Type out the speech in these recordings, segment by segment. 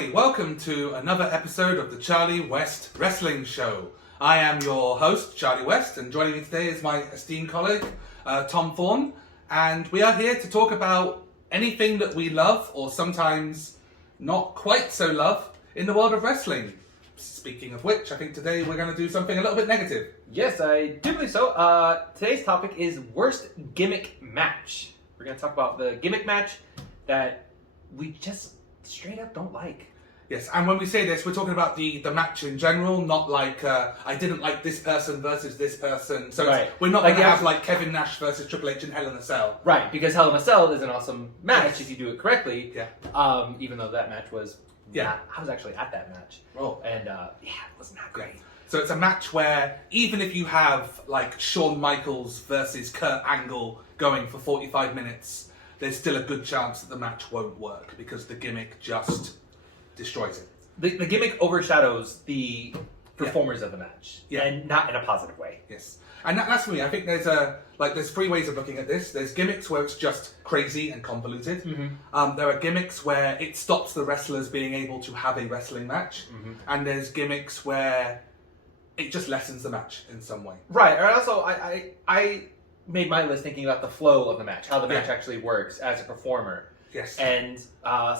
everybody, welcome to another episode of the Charlie West Wrestling Show. I am your host, Charlie West, and joining me today is my esteemed colleague, Tom Thorne, and we are here to talk about anything that we love, or sometimes not quite so love, in the world of wrestling. Speaking of which, I think today we're going to do something a little bit negative. Yes, I do believe so. Today's topic is worst gimmick match. We're going to talk about the gimmick match that we just straight up don't like. Yes, and when we say this, we're talking about the match in general, not like, I didn't like this person versus this person. So right. We're not going to have like Kevin Nash versus Triple H in Hell in a Cell. Right, because Hell in a Cell is an awesome match if you do it correctly. Yeah. Even though that match was... Yeah. I was actually at that match. Oh. And it wasn't that great. So it's a match where even if you have like Shawn Michaels versus Kurt Angle going for 45 minutes, there's still a good chance that the match won't work because the gimmick just destroys it. The gimmick overshadows the performers of the match. Yeah. And not in a positive way. Yes. And that's for me. I think there's three ways of looking at this. There's gimmicks where it's just crazy and convoluted. Mm-hmm. There are gimmicks where it stops the wrestlers being able to have a wrestling match. Mm-hmm. And there's gimmicks where it just lessens the match in some way. Right. And also, I made my list thinking about the flow of the match, how the match actually works as a performer. Yes. And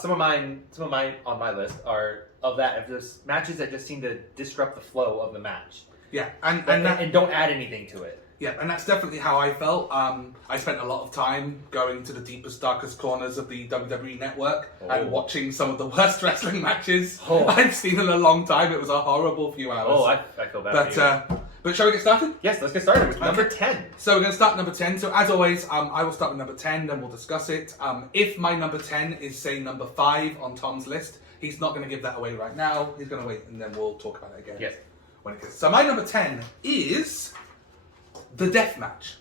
some of mine on my list are of that. If there's matches that just seem to disrupt the flow of the match. Yeah, and don't add anything to it. Yeah, and that's definitely how I felt. I spent a lot of time going to the deepest, darkest corners of the WWE Network and watching some of the worst wrestling matches I've seen in a long time. It was a horrible few hours. Oh, I feel bad. But shall we get started? Yes, let's get started with number 10. So we're going to start number 10. So as always, I will start with number 10, then we'll discuss it. If my number 10 is, say, number 5 on Tom's list, he's not going to give that away right now. He's going to wait, and then we'll talk about it again. Yes. When it gets. So my number 10 is the death match.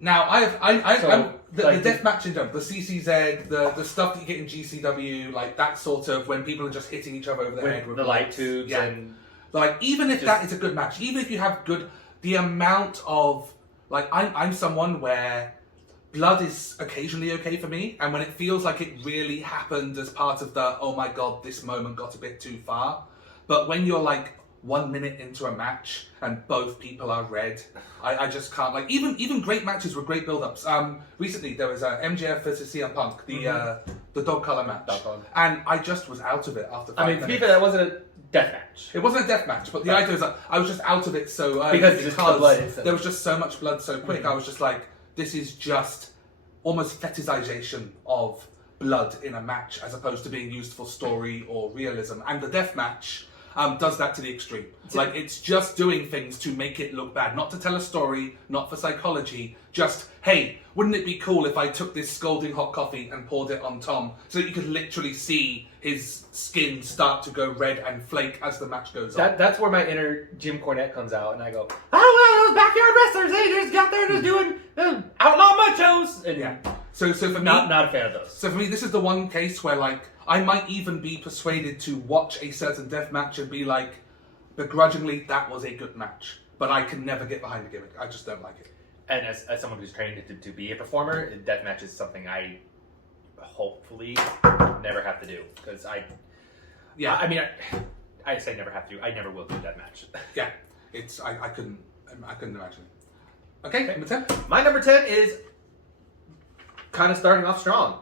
Now the death match in general, the CCZ, the stuff that you get in GCW, like that sort of when people are just hitting each other over the head with the light tubes and like even if that is a good match, even if you have good, the amount of like I'm someone where blood is occasionally okay for me, and when it feels like it really happened as part of the oh my god this moment got a bit too far, but when you're like 1 minute into a match and both people are red, I just can't. Like even great matches with great build-ups. Recently there was MJF versus CM Punk, the dog collar match, and I just was out of it after 5 minutes. to be fair, that wasn't a death match. It wasn't a death match, but the idea is that I was just out of it so early because there was just so much blood so quick. I was just like, this is just almost fetishization of blood in a match as opposed to being used for story or realism. And the death match does that to the extreme. Like, it's just doing things to make it look bad. Not to tell a story, not for psychology. Just, hey, wouldn't it be cool if I took this scalding hot coffee and poured it on Tom so that you could literally see his skin start to go red and flake as the match goes on? That's where my inner Jim Cornette comes out, and I go, oh, well, those backyard wrestlers, they just got there just doing outlaw machos. And yeah. So for me... Not a fan of those. So for me, this is the one case where, like, I might even be persuaded to watch a certain death match and be like, begrudgingly, that was a good match. But I can never get behind the gimmick. I just don't like it. And as someone who's trained to be a performer, death match is something I hopefully never have to do. Because I say never have to. I never will do that match. Yeah, I couldn't imagine it. Okay, number 10. My number 10 is kind of starting off strong.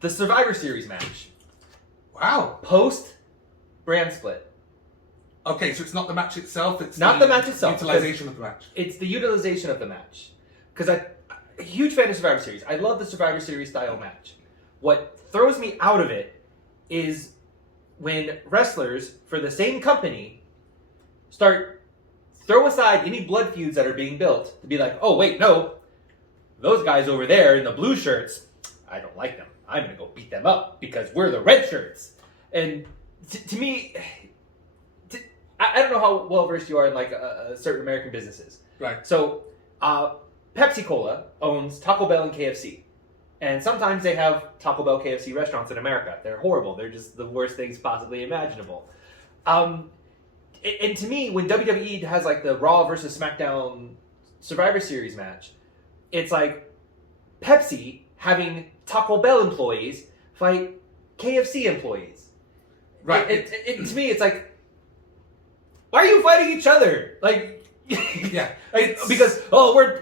The Survivor Series match. Wow. Post brand split. Okay, so it's not the match itself, it's not the match itself. Utilization of the match. It's the utilization of the match. Because I'm a huge fan of Survivor Series. I love the Survivor Series style match. What throws me out of it is when wrestlers for the same company throw aside any blood feuds that are being built to be like, oh wait, no, those guys over there in the blue shirts, I don't like them. I'm going to go beat them up because we're the red shirts. And to me, I don't know how well versed you are in like certain American businesses. Right. So Pepsi Cola owns Taco Bell and KFC. And sometimes they have Taco Bell KFC restaurants in America. They're horrible. They're just the worst things possibly imaginable. And to me, when WWE has like the Raw versus Smackdown Survivor Series match, it's like Pepsi having Taco Bell employees fight KFC employees. Right. To me, it's like, why are you fighting each other? Like, Yeah. because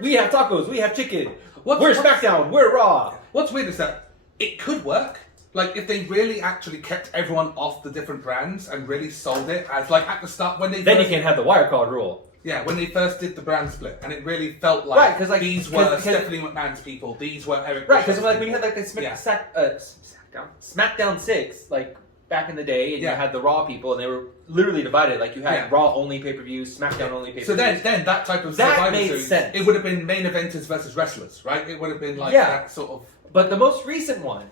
we have tacos, we have chicken. We're SmackDown, we're Raw. What's weird is that it could work. Like, if they really actually kept everyone off the different brands and really sold it as, like, at the start, when they Then first, you can't have the wire card rule. yeah, when they first did the brand split, and it really felt like, Right, 'cause, like, these were 'cause- Stephanie McMahon's people, these were Eric Right, because Bischoff's like when you people. had like the Yeah. SmackDown 6, like back in the day, and Yeah. you had the Raw people, and they were literally divided. Like you had Yeah. Raw only pay-per-views, SmackDown only pay-per-views. So then that type of That Survivor made Series, sense. it would have been main eventers versus wrestlers, right? It would have been like Yeah. that sort of. But the most recent one,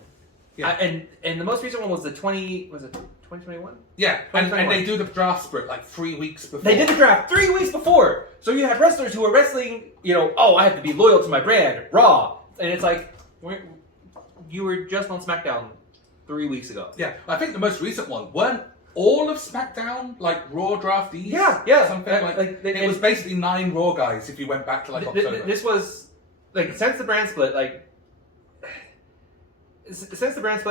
Yeah. and the most recent one was the 2021? Yeah, and 2021. they do the draft split like 3 weeks before. They did the draft 3 weeks before. So you had wrestlers who were wrestling, I have to be loyal to my brand, Raw. And it's like, you were just on SmackDown 3 weeks ago. Yeah, I think the most recent one weren't all of SmackDown like Raw draftees. Yeah. something it was basically 9 Raw guys if you went back to like October. This was, like, since the brand split,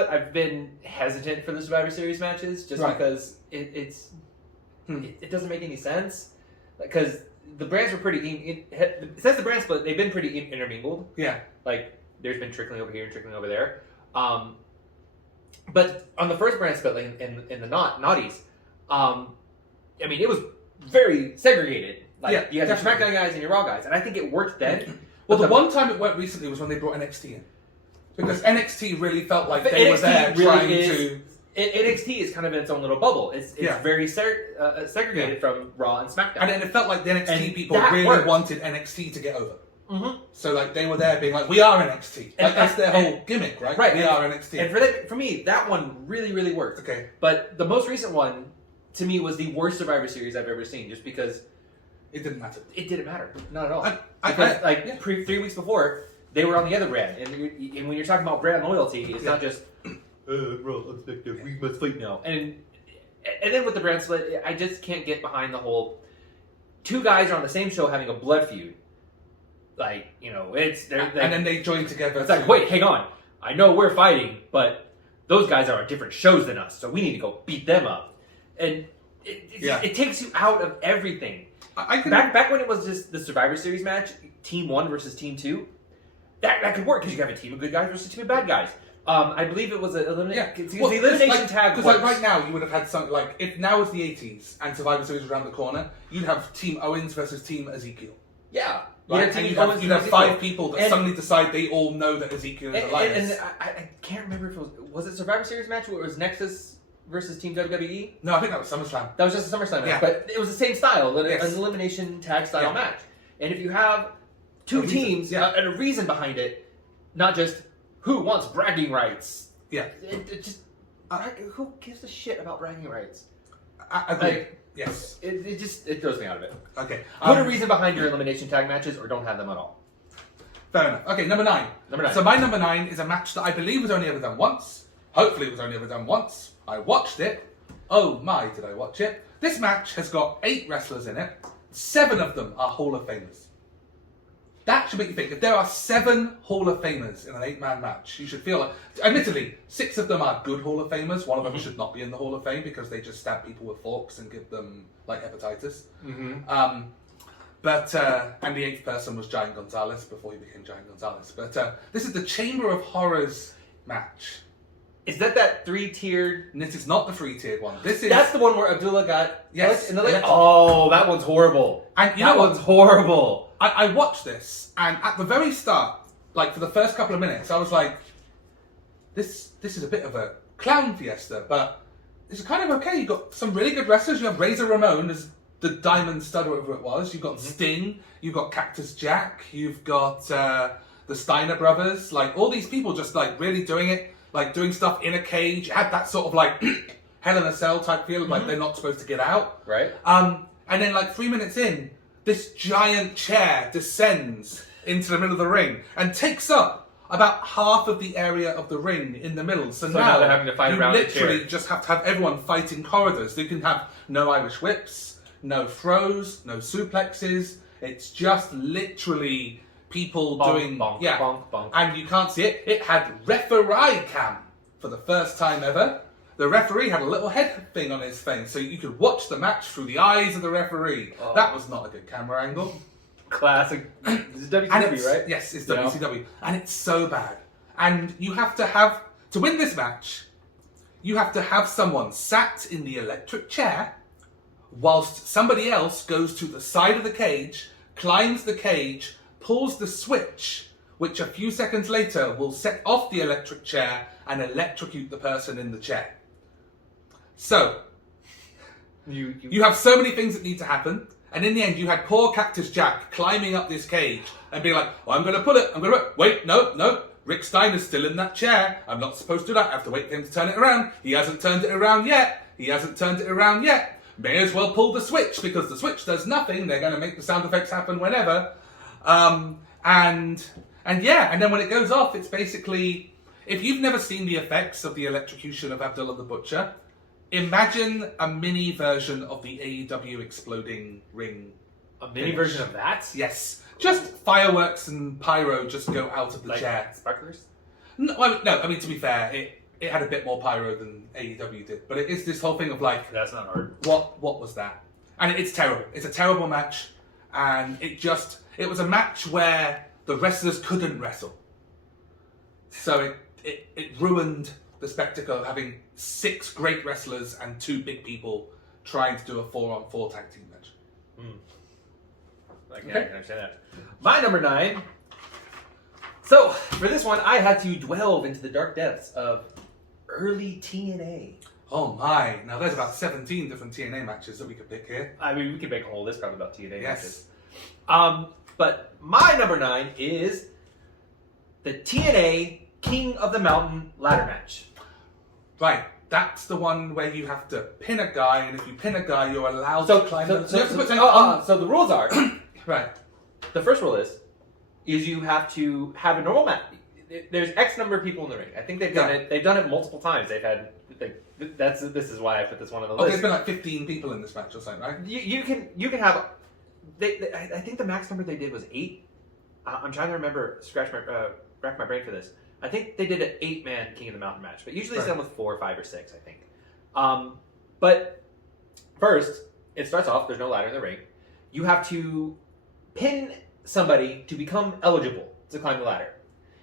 I've been hesitant for the Survivor Series matches just Right. because it doesn't make any sense. Because the brands were pretty. Since the brand split, they've been pretty intermingled. Yeah, Like, there's been trickling over here and trickling over there. But on the first brand split, like in the Naughties, it was very segregated. Like, Yeah, you had your definitely. SmackDown guys and your Raw guys, and I think it worked then. well, But the one time it worked recently was when they brought NXT in, because NXT really felt like they were NXT there really trying is- to. NXT is kind of in its own little bubble. It's Yeah. very segregated from Raw and SmackDown. And then it felt like the NXT And people that really worked. wanted NXT to get over. Mm-hmm. So like they were there being like, we are NXT. Like And- that's their and- whole gimmick, right? right, We and- are NXT. And for me, that one really, really worked. Okay. But the most recent one, to me, was the worst Survivor Series I've ever seen, just because It didn't matter. it didn't matter, not at all. I- Because yeah. 3 weeks before, they were on the other brand, and when you're talking about brand loyalty, it's not just we must fight now. And then with the brand split, I just can't get behind the whole 2 guys are on the same show having a blood feud. Like, And then they joined together. it's like, wait, hang on. I know we're fighting, but those guys are on different shows than us, so we need to go beat them up. And it takes you out of everything. I can Back when it was just the Survivor Series match, Team 1 versus Team 2, that could work because you have a team of good guys versus a team of bad guys. I believe it was the elimination tag. Because like right now, you would have had something like if now was the 80s and Survivor Series was around the corner, you'd have Team Owens versus Team Ezekiel. Yeah. Right? And you'd have 5 people that suddenly decide they all know that Ezekiel is alive. And I can't remember if it was it Survivor Series match where it was Nexus versus Team WWE? No, I think that was SummerSlam. That was just a SummerSlam match, Yeah. but it was the same style, an Yes. elimination tag style Yeah. match. And if you have 2 A reason, teams yeah. and a reason behind it, not just who wants bragging rights. Yeah. It just who gives a shit about bragging rights? I agree. Like, yes. It throws me out of it. Okay. Put a reason behind your elimination tag matches, or don't have them at all. Fair enough. Okay, number 9. Number 9. So my number 9 is a match that I believe was only ever done once. Hopefully it was only ever done once. I watched it. Oh my, did I watch it? This match has got 8 wrestlers in it. 7 of them are Hall of Famers. That should make you think. If there are 7 Hall of Famers in an 8-man match, you should feel like... Admittedly, 6 of them are good Hall of Famers. One of them should not be in the Hall of Fame because they just stab people with forks and give them, like, hepatitis. Mm-hmm. And the 8th person was Giant Gonzalez before he became Giant Gonzalez. But this is the Chamber of Horrors match. Is that 3-tiered? And this is not the 3-tiered one. This is... That's the one where Abdullah got... Yes. Oh, that one's horrible. And you know what? One's horrible. I watched this, and at the very start, like for the first couple of minutes, I was like, this is a bit of a clown fiesta, but it's kind of okay. You've got some really good wrestlers. You have Razor Ramon as the Diamond Stud, or whatever it was. You've got Sting. You've got Cactus Jack. You've got the Steiner Brothers. Like, all these people just, like, really doing it, like, doing stuff in a cage. It had that sort of, like, Hell in a Cell type feel, like they're not supposed to get out. Right. And then, like, 3 minutes in, this giant chair descends into the middle of the ring and takes up about half of the area of the ring in the middle. So now they're having to fight around the chair. You literally just have to have everyone fight in corridors. You can have no Irish whips, no throws, no suplexes. It's just literally people Bonk, doing... bonk, yeah. bonk, bonk. And you can't see it. It had referee cam for the first time ever, the referee had a little head thing on his face, so you could watch the match through the eyes of the referee. Oh. That was not a good camera angle. Classic. This is WCW, right? Yes, it's WCW. And it's so bad. And you have to win this match, you have to have someone sat in the electric chair whilst somebody else goes to the side of the cage, climbs the cage, pulls the switch, which a few seconds later will set off the electric chair and electrocute the person in the chair. So, you have so many things that need to happen, and in the end you had poor Cactus Jack climbing up this cage and being like, oh, I'm going to pull it, wait, no, Rick Steiner's still in that chair, I'm not supposed to do that, I have to wait for him to turn it around, he hasn't turned it around yet, may as well pull the switch, because the switch does nothing, they're going to make the sound effects happen whenever, and then when it goes off, it's basically, if you've never seen the effects of the electrocution of Abdullah the Butcher, imagine a mini version of the AEW exploding ring. A mini version of that? Yes. Just fireworks and pyro just go out of the chair. Sparklers? No, I mean, to be fair, it had a bit more pyro than AEW did. But it is this whole thing of like... That's not hard. What was that? And it's terrible. It's a terrible match. And it was a match where the wrestlers couldn't wrestle. So it ruined the spectacle of having 6 great wrestlers and 2 big people trying to do a 4-on-4 tag team match. I can understand that. My number 9. So, for this one, I had to delve into the dark depths of early TNA. Oh my. Now there's about 17 different TNA matches that we could pick here. I mean, we could make a whole list probably about TNA Yes. matches. But my number 9 is the TNA King of the Mountain ladder match. Right. That's the one where you have to pin a guy, and if you pin a guy, you're allowed to climb the... So the rules are... Right. The first rule is you have to have a normal match. There's X number of people in the ring. I think they've done it. They've done it multiple times. This is why I put this one on the list. There's been like 15 people in this match or something, right? You can have. I think the max number they did was 8. I'm trying to remember. Rack my brain for this. I think they did an 8-man King of the Mountain match, but usually it's done with 4, 5, or 6. I think. But first, it starts off. There's no ladder in the ring. You have to pin somebody to become eligible to climb the ladder.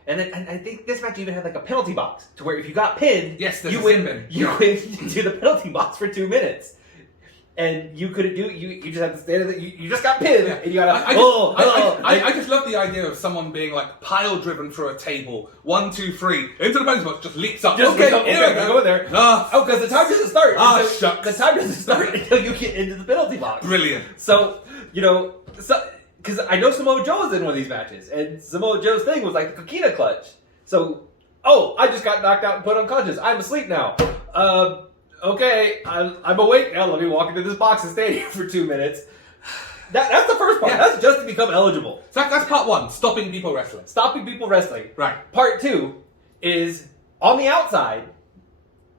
And then I think this match even had like a penalty box to where if you got pinned, you win to the penalty box for 2 minutes. And you couldn't do you just have to stand there. You just got pinned, and you gotta. I just love the idea of someone being like pile driven through a table. 1, 2, 3 into the penalty box, just leaps up. Go there. Because the time doesn't start. Shucks. The time doesn't start until you get into the penalty box. Brilliant. So because I know Samoa Joe was in one of these matches, and Samoa Joe's thing was like the coquina clutch. So, I just got knocked out and put unconscious. I'm asleep now. Okay, I'm awake now. Let me walk into this box and stay here for 2 minutes. That's the first part. Yeah. That's just to become eligible. So that's part 1, stopping people wrestling. Stopping people wrestling. Right. Part 2 is, on the outside,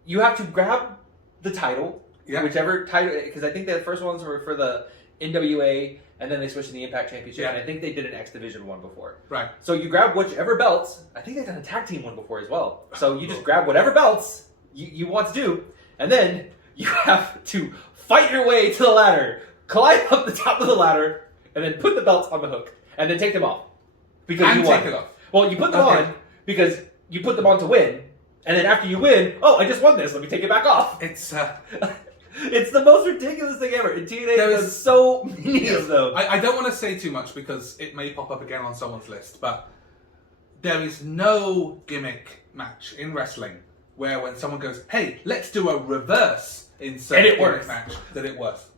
you have to grab the title, whichever title, because I think the first ones were for the NWA, and then they switched to the Impact Championship, and I think they did an X Division one before. Right. So you grab whichever belts. I think they've done a tag team one before as well. So you just grab whatever belts you want to do, and then you have to fight your way to the ladder, climb up the top of the ladder, and then put the belts on the hook, and then take them off. Because you won. Take it off. Well, you put them on because you put them on to win, and then after you win, I just won this, let me take it back off. It's it's the most ridiculous thing ever. In TNA, there's so many of them. I don't want to say too much because it may pop up again on someone's list, but there is no gimmick match in wrestling where when someone goes, hey, let's do a reverse insert gimmick match, that it works.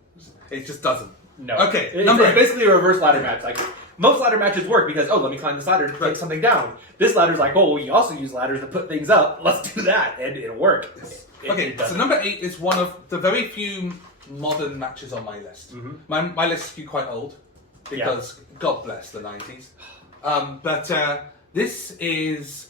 It just doesn't. No. Okay, it's basically a reverse ladder match. Like, most ladder matches work because, let me climb this ladder to take something down. This ladder's like, we also use ladders to put things up. Let's do that, and it'll work. So number 8 is one of the very few modern matches on my list. Mm-hmm. My list is quite old because God bless the 90s. But this is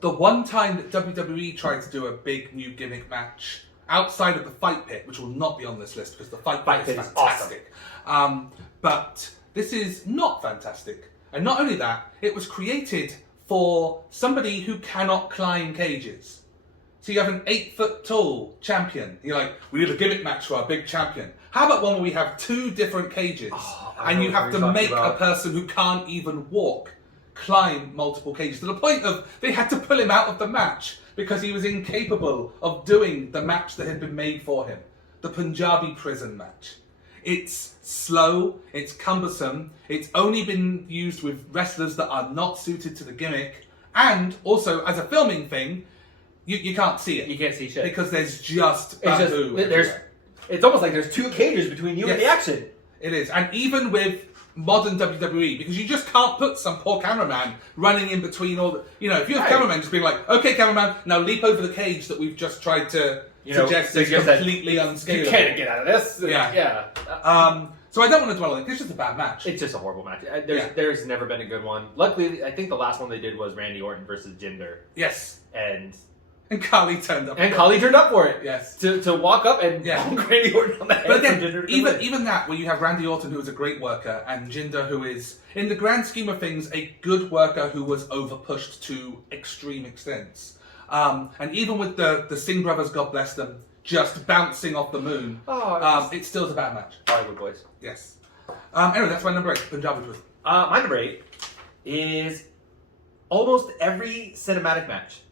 the one time that WWE tried to do a big new gimmick match outside of the Fight Pit, which will not be on this list because the Fight Pit is fantastic. Awesome. But this is not fantastic. And not only that, it was created for somebody who cannot climb cages. So you have an 8-foot-tall champion. You're like, we need a gimmick match for our big champion. How about one where we have 2 different cages, and you have to make a person who can't even walk climb multiple cages, to the point of they had to pull him out of the match because he was incapable of doing the match that had been made for him. The Punjabi prison match. It's slow, it's cumbersome, it's only been used with wrestlers that are not suited to the gimmick, and also as a filming thing, you can't see it. You can't see shit. Because there's just bamboo. It's almost like there's 2 cages between you and the action. It is. And even with modern WWE, because you just can't put some poor cameraman running in between all the... You know, if you have cameraman just being like, okay, cameraman, now leap over the cage that we've just tried to suggest is completely unscalable. You can't get out of this. Yeah. So I don't want to dwell on it. It's just a bad match. It's just a horrible match. There's never been a good one. Luckily, I think the last one they did was Randy Orton versus Jinder. Yes. And Khali turned up. And Khali turned up for it. Yes. To walk up and bonk Randy Orton on the head. But again, even that, where you have Randy Orton, who is a great worker, and Jinder, who is, in the grand scheme of things, a good worker who was over-pushed to extreme extents. And even with the Singh brothers, God bless them, just bouncing off the moon, it still is a bad match. Hollywood boys. Yes. Anyway, that's my number 8, Punjabi Twist. My number 8 is almost every cinematic match.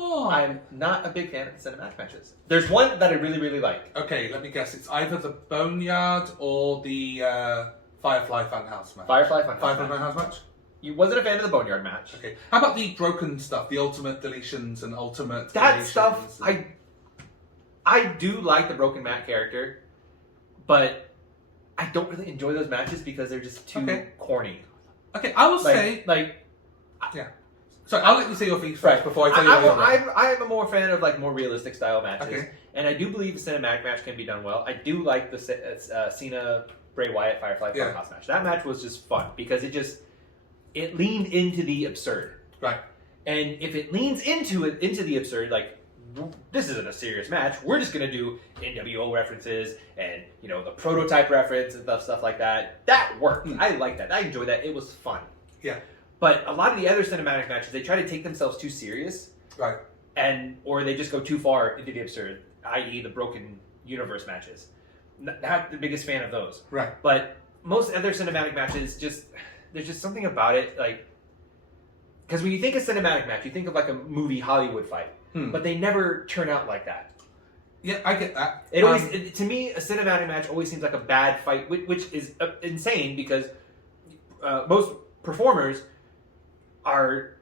Oh. I'm not a big fan of the cinematic matches. There's one that I really, really like. Okay, let me guess. It's either the Boneyard or the Firefly Funhouse match. Firefly Funhouse match? You wasn't a fan of the Boneyard match. Okay. How about the broken stuff? The ultimate deletions and ultimate that stuff, I do like the broken Matt character, but I don't really enjoy those matches because they're just too corny. Okay, I will say... Yeah. So I'll let you say your feet first before I tell you I am a more fan of more realistic style matches, and I do believe a cinematic match can be done well. I do like the Cena Bray Wyatt Firefly Funhouse match. That match was just fun because it leaned into the absurd. Right. And if it leans into the absurd, this isn't a serious match. We're just gonna do NWO references and the prototype reference and stuff like that. That worked. I like that. I enjoyed that. It was fun. Yeah. But a lot of the other cinematic matches, they try to take themselves too serious, right? Or they just go too far into the absurd, i.e., the broken universe matches. Not the biggest fan of those, right? But most other cinematic matches, there's just something about it, because when you think of cinematic match, you think of a movie Hollywood fight, but they never turn out like that. Yeah, I get that. It always, to me, a cinematic match always seems like a bad fight, which is insane because most performers are,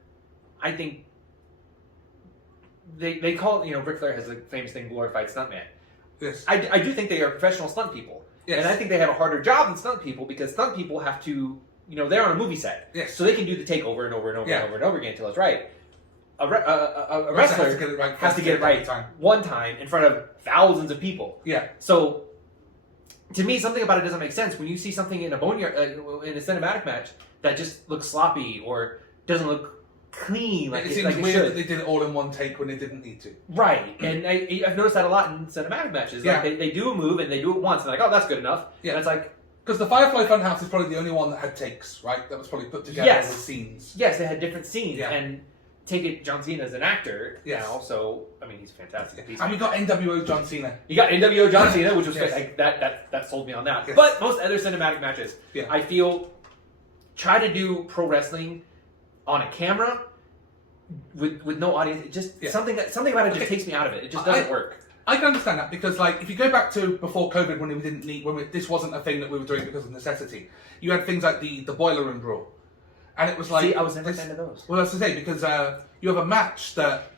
I think, they call it, Ric Flair has a famous thing, glorified stuntman. Yes. I do think they are professional stunt people. Yes. And I think they have a harder job than stunt people because stunt people have to, they're on a movie set. Yes. So they can do the take over and over and over and over and over again until it's right. A wrestler has to get it right one time in front of thousands of people. Yeah. So, to me, something about it doesn't make sense. When you see something in a boneyard, in a cinematic match that just looks sloppy or doesn't look clean, it seems weird that they did it all in one take when they didn't need to. Right, and I've noticed that a lot in cinematic matches. Yeah. They do a move and they do it once, and oh, that's good enough. Yeah, and it's because the Firefly Funhouse is probably the only one that had takes, right? That was probably put together with scenes. Yes, they had different scenes, and take it, John Cena is an actor now, so he's fantastic. And we got NWO John Cena. You got NWO John Cena, which was that sold me on that. Yes. But most other cinematic matches, I feel, try to do pro wrestling on a camera with no audience. It just something about it just takes me out of it. It just doesn't work. I can understand that because, if you go back to before COVID, when we didn't need, this wasn't a thing that we were doing because of necessity, you had things like the boiler room brawl, and it was I was never a fan of those. Well, that's to say because you have a match that,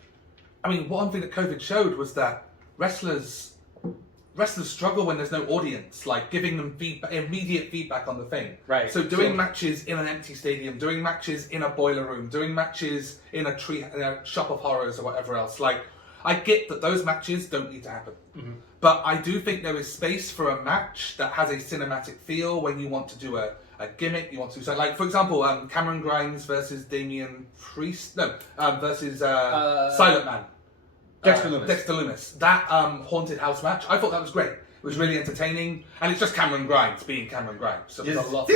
one thing that COVID showed was that wrestlers struggle when there's no audience, giving them immediate feedback on the thing. Right. So doing matches in an empty stadium, doing matches in a boiler room, doing matches in a shop of horrors or whatever else. I get that those matches don't need to happen. Mm-hmm. But I do think there is space for a match that has a cinematic feel when you want to do a gimmick, you want to do so. For example, Cameron Grimes versus Damian Priest, versus Silent Man. Dexter Loomis. That haunted house match, I thought that was great. It was really entertaining, and it's just Cameron Grimes being Cameron Grimes. So there's a lot of fun.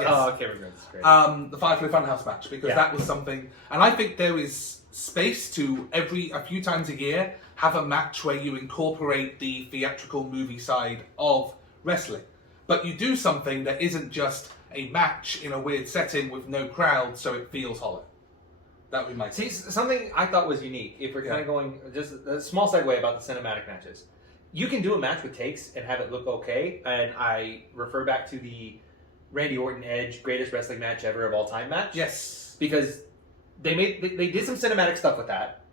Yes. Oh, Cameron Grimes is great. The Firefly Funhouse match, because that was something, and I think there is space to a few times a year have a match where you incorporate the theatrical movie side of wrestling. But you do something that isn't just a match in a weird setting with no crowd, so it feels hollow. That would be my See, something I thought was unique, if we're kind of going, just a small segue about the cinematic matches. You can do a match with takes and have it look okay, and I refer back to the Randy Orton Edge greatest wrestling match ever of all time match. Yes. Because they did some cinematic stuff with that,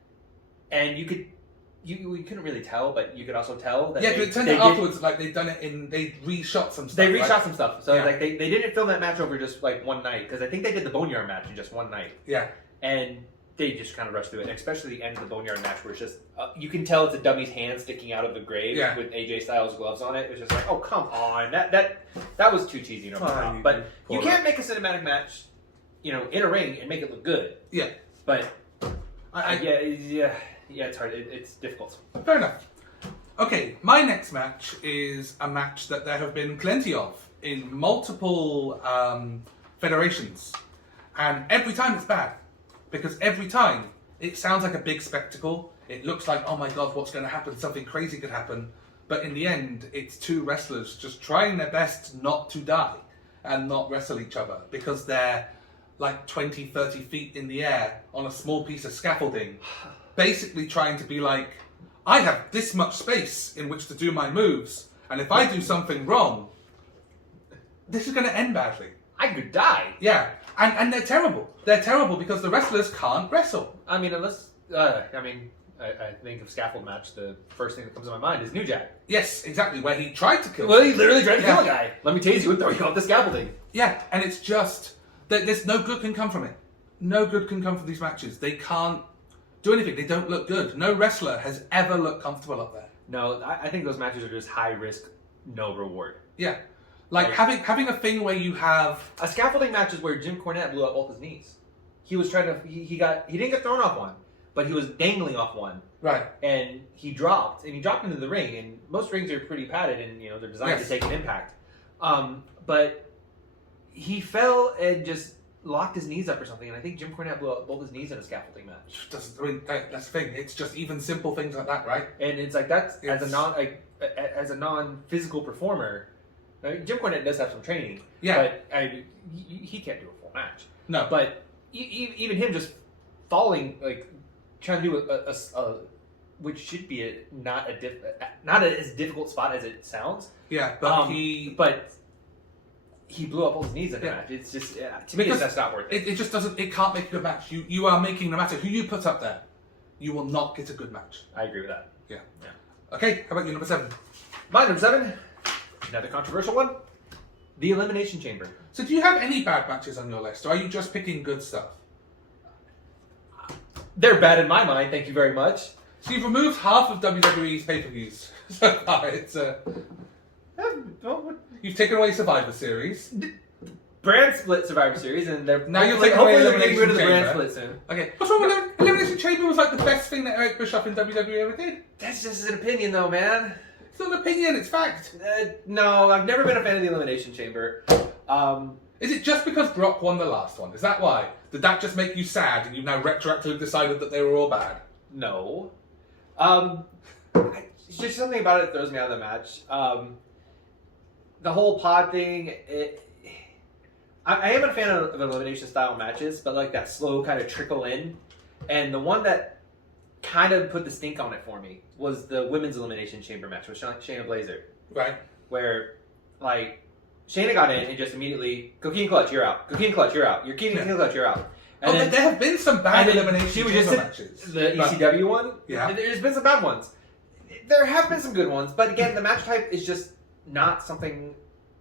and you couldn't really tell, but you could also tell that. Yeah, but it turned out afterwards like they reshot some stuff. They reshot right? some stuff, so like they didn't film that match over just like one night, because I think they did the Boneyard match in just one night. Yeah, and they just kind of rushed through it, and especially the end of the Boneyard match, where it's just you can tell it's a dummy's hand sticking out of the grave with AJ Styles gloves on it. It was just like, oh come on, that was too cheesy and over the top. But you can't make a cinematic match, in a ring and make it look good. Yeah, but yeah, it's hard. It's difficult. Fair enough. Okay, my next match is a match that there have been plenty of in multiple federations, and every time it's bad. Because every time, it sounds like a big spectacle. It looks like, oh my god, what's going to happen? Something crazy could happen. But in the end, it's two wrestlers just trying their best not to die and not wrestle each other. Because they're like 20, 30 feet in the air on a small piece of scaffolding. Basically trying to be like, I have this much space in which to do my moves. And if I do something wrong, this is going to end badly. I could die. Yeah. And they're terrible. They're terrible because the wrestlers can't wrestle. I mean, I think of scaffold match, the first thing that comes to my mind is New Jack. Yes, exactly, where he tried to kill Well, he literally tried to kill a guy. Let me tase you and throw you off the scaffolding. Yeah, and it's just, there's no good can come from it. No good can come from these matches. They can't do anything. They don't look good. No wrestler has ever looked comfortable up there. No, I think those matches are just high risk, no reward. Yeah. Like having a thing where you have a scaffolding match is where Jim Cornette blew up both his knees. He was trying to he didn't get thrown off one, but he was dangling off one. Right. And he dropped into the ring, and most rings are pretty padded and they're designed to take an impact. But he fell and just locked his knees up or something, and I think Jim Cornette blew up both his knees in a scaffolding match. That's the thing. It's just even simple things like that, right? And it's like as a non-physical performer. Jim Cornette does have some training, but he can't do a full match. No, but even him just falling, like trying to do a which should be not as difficult spot as it sounds. Yeah, but he blew up all his knees in the match. It's just to me, that's not worth it. It just doesn't. It can't make a good match. You are making, no matter who you put up there, you will not get a good match. I agree with that. Yeah. Okay, how about you, number 7? My number 7. Another controversial one, the Elimination Chamber. So do you have any bad matches on your list, or are you just picking good stuff? They're bad in my mind, thank you very much. So you've removed half of WWE's pay-per-views so far. You've taken away Survivor Series. Brand split Survivor Series, and they're now you're taking away Elimination rid of the Chamber. brand split soon. Okay, what's wrong with Elimination Chamber? Was like the best thing that Eric Bischoff in WWE ever did. That's just an opinion, though, man. It's not an opinion, it's fact. No, I've never been a fan of the Elimination Chamber. Is it just because Brock won the last one? Is that why? Did that just make you sad and you've now retroactively decided that they were all bad? No. Just something about it throws me out of the match. The whole pod thing, I am a fan of elimination style matches, but like that slow kind of trickle in. And the one that kind of put the stink on it for me was the women's Elimination Chamber match with Shayna Baszler. Right. Where, like, Shayna got in and just immediately, Coquine Clutch, you're out. Coquine Clutch, you're out. Coquine Clutch, you're out. And then, there have been some bad Elimination Chamber matches. The ECW one? Yeah. There's been some bad ones. There have been some good ones, but again, the match type is just not something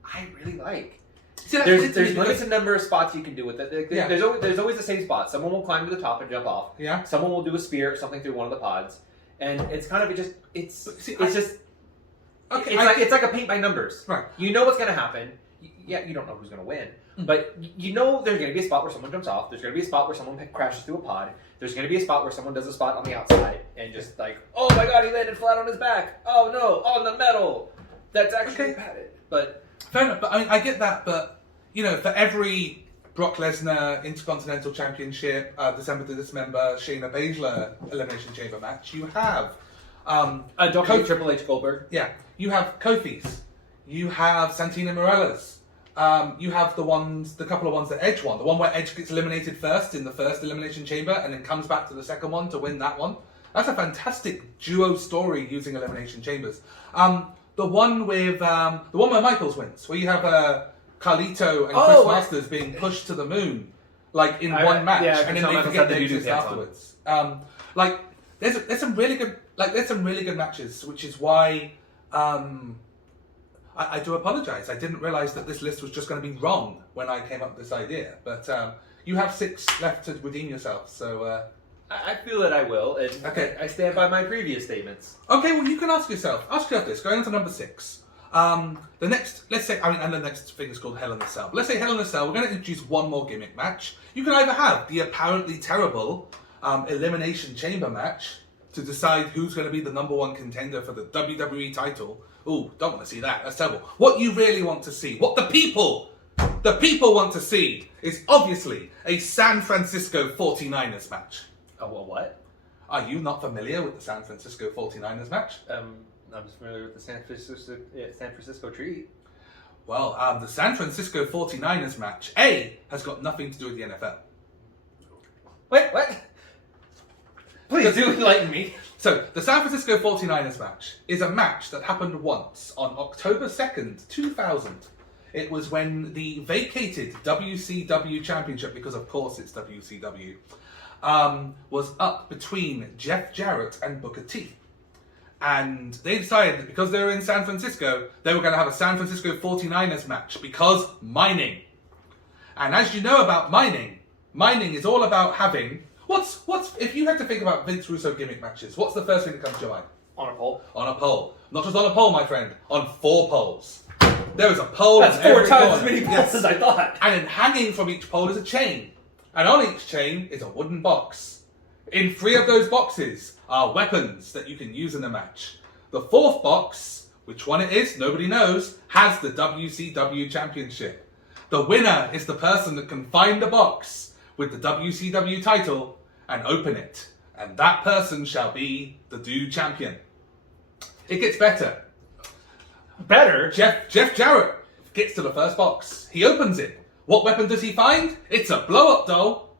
I really like. See, there's limited number of spots you can do with it. There's always the same spot. Someone will climb to the top and jump off. Yeah. Someone will do a spear or something through one of the pods, and it's kind of it's like a paint by numbers. Right. You know what's going to happen. You don't know who's going to win, but you know there's going to be a spot where someone jumps off. There's going to be a spot where someone crashes through a pod. There's going to be a spot where someone does a spot on the outside and just like, oh my god, he landed flat on his back. Oh no, on the metal. That's actually padded. But fair enough. But I get that. But for every Brock Lesnar Intercontinental Championship, December to Dismember, Shayna Baszler Elimination Chamber match. You have Triple H Goldberg. Yeah, you have Kofi's. You have Santino Marella's. You have the couple of ones that Edge won. The one where Edge gets eliminated first in the first Elimination Chamber and then comes back to the second one to win that one. That's a fantastic duo story using Elimination Chambers. The one where Michaels wins, where you have Carlito and Chris Masters being pushed to the moon, like in one match, and then they forget they exist afterwards. There's some really good matches, which is why I do apologise. I didn't realise that this list was just going to be wrong when I came up with this idea. But you have 6 left to redeem yourself, so. I feel that I will, and okay. I stand by my previous statements. Okay, well, you can ask yourself this. Going on to number 6. The next thing is called Hell in a Cell. But let's say Hell in a Cell, we're going to introduce one more gimmick match. You can either have the apparently terrible Elimination Chamber match to decide who's going to be the number 1 contender for the WWE title. Ooh, don't want to see that. That's terrible. What you really want to see, what the people want to see, is obviously a San Francisco 49ers match. Oh, well, what? Are you not familiar with the San Francisco 49ers match? I'm just familiar with the San Francisco Treaty. Well, the San Francisco 49ers match, has got nothing to do with the NFL. Wait, what? Please do enlighten me. So, the San Francisco 49ers match is a match that happened once on October 2nd, 2000. It was when the vacated WCW Championship, because of course it's WCW, was up between Jeff Jarrett and Booker T. And they decided that because they were in San Francisco, they were going to have a San Francisco 49ers match because mining. And as you know about mining is all about having... What's if you had to think about Vince Russo gimmick matches, what's the first thing that comes to your mind? On a pole. On a pole. Not just on a pole, my friend. On 4 poles. There is a pole. That's 4 times as many poles as I thought. And then hanging from each pole is a chain. And on each chain is a wooden box. In 3 of those boxes are weapons that you can use in the match. The 4th box, which one it is, nobody knows, has the WCW Championship. The winner is the person that can find the box with the WCW title and open it. And that person shall be the new champion. It gets better. Better? Jeff Jarrett gets to the first box. He opens it. What weapon does he find? It's a blow-up doll.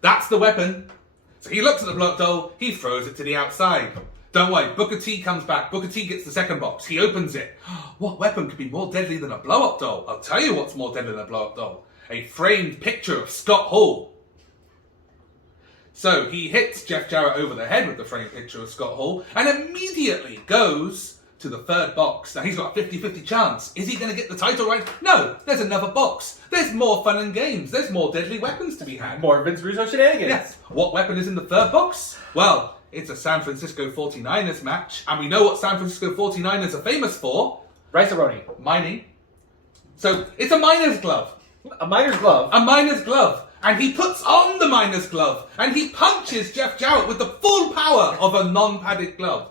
That's the weapon. So he looks at the blow-up doll, he throws it to the outside. Don't worry, Booker T comes back. Booker T gets the second box. He opens it. What weapon could be more deadly than a blow-up doll? I'll tell you what's more deadly than a blow-up doll. A framed picture of Scott Hall. So he hits Jeff Jarrett over the head with the framed picture of Scott Hall and immediately goes to the 3rd box. Now he's got a 50-50 chance. Is he going to get the title right? No, there's another box. There's more fun and games. There's more deadly weapons to be had. More Vince Russo shenanigans. Yes. What weapon is in the 3rd box? Well, it's a San Francisco 49ers match. And we know what San Francisco 49ers are famous for. Rice-a-roni. Mining. So it's a miner's glove. A miner's glove? A miner's glove. And he puts on the miner's glove. And he punches Jeff Jarrett with the full power of a non-padded glove.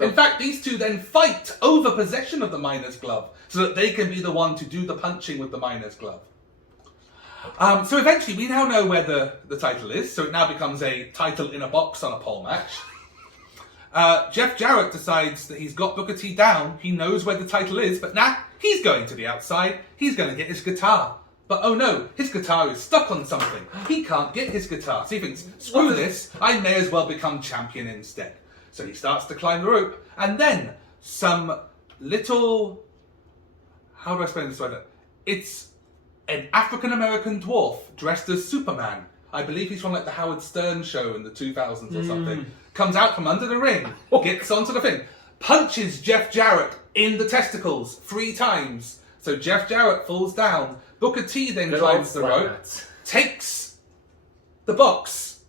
In fact, these two then fight over possession of the miner's glove so that they can be the one to do the punching with the miner's glove. So eventually, we now know where the title is, so it now becomes a title in a box on a pole match. Jeff Jarrett decides that he's got Booker T down, he knows where the title is, but now he's going to the outside, he's going to get his guitar. But oh no, his guitar is stuck on something. He can't get his guitar. So he thinks, screw this, I may as well become champion instead. So he starts to climb the rope, and then some little... How do I explain this right now? It's an African-American dwarf dressed as Superman. I believe he's from like the Howard Stern show in the 2000s or something. Comes out from under the ring, gets onto the thing, punches Jeff Jarrett in the testicles 3 times. So Jeff Jarrett falls down. Booker T then climbs the rope, takes the box.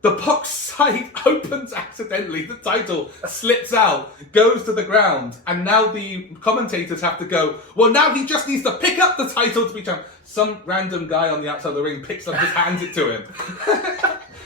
The box side opens accidentally, the title slips out, goes to the ground, and now the commentators have to go, well, now he just needs to pick up the title to be champion. Some random guy on the outside of the ring picks up, just hands it to him.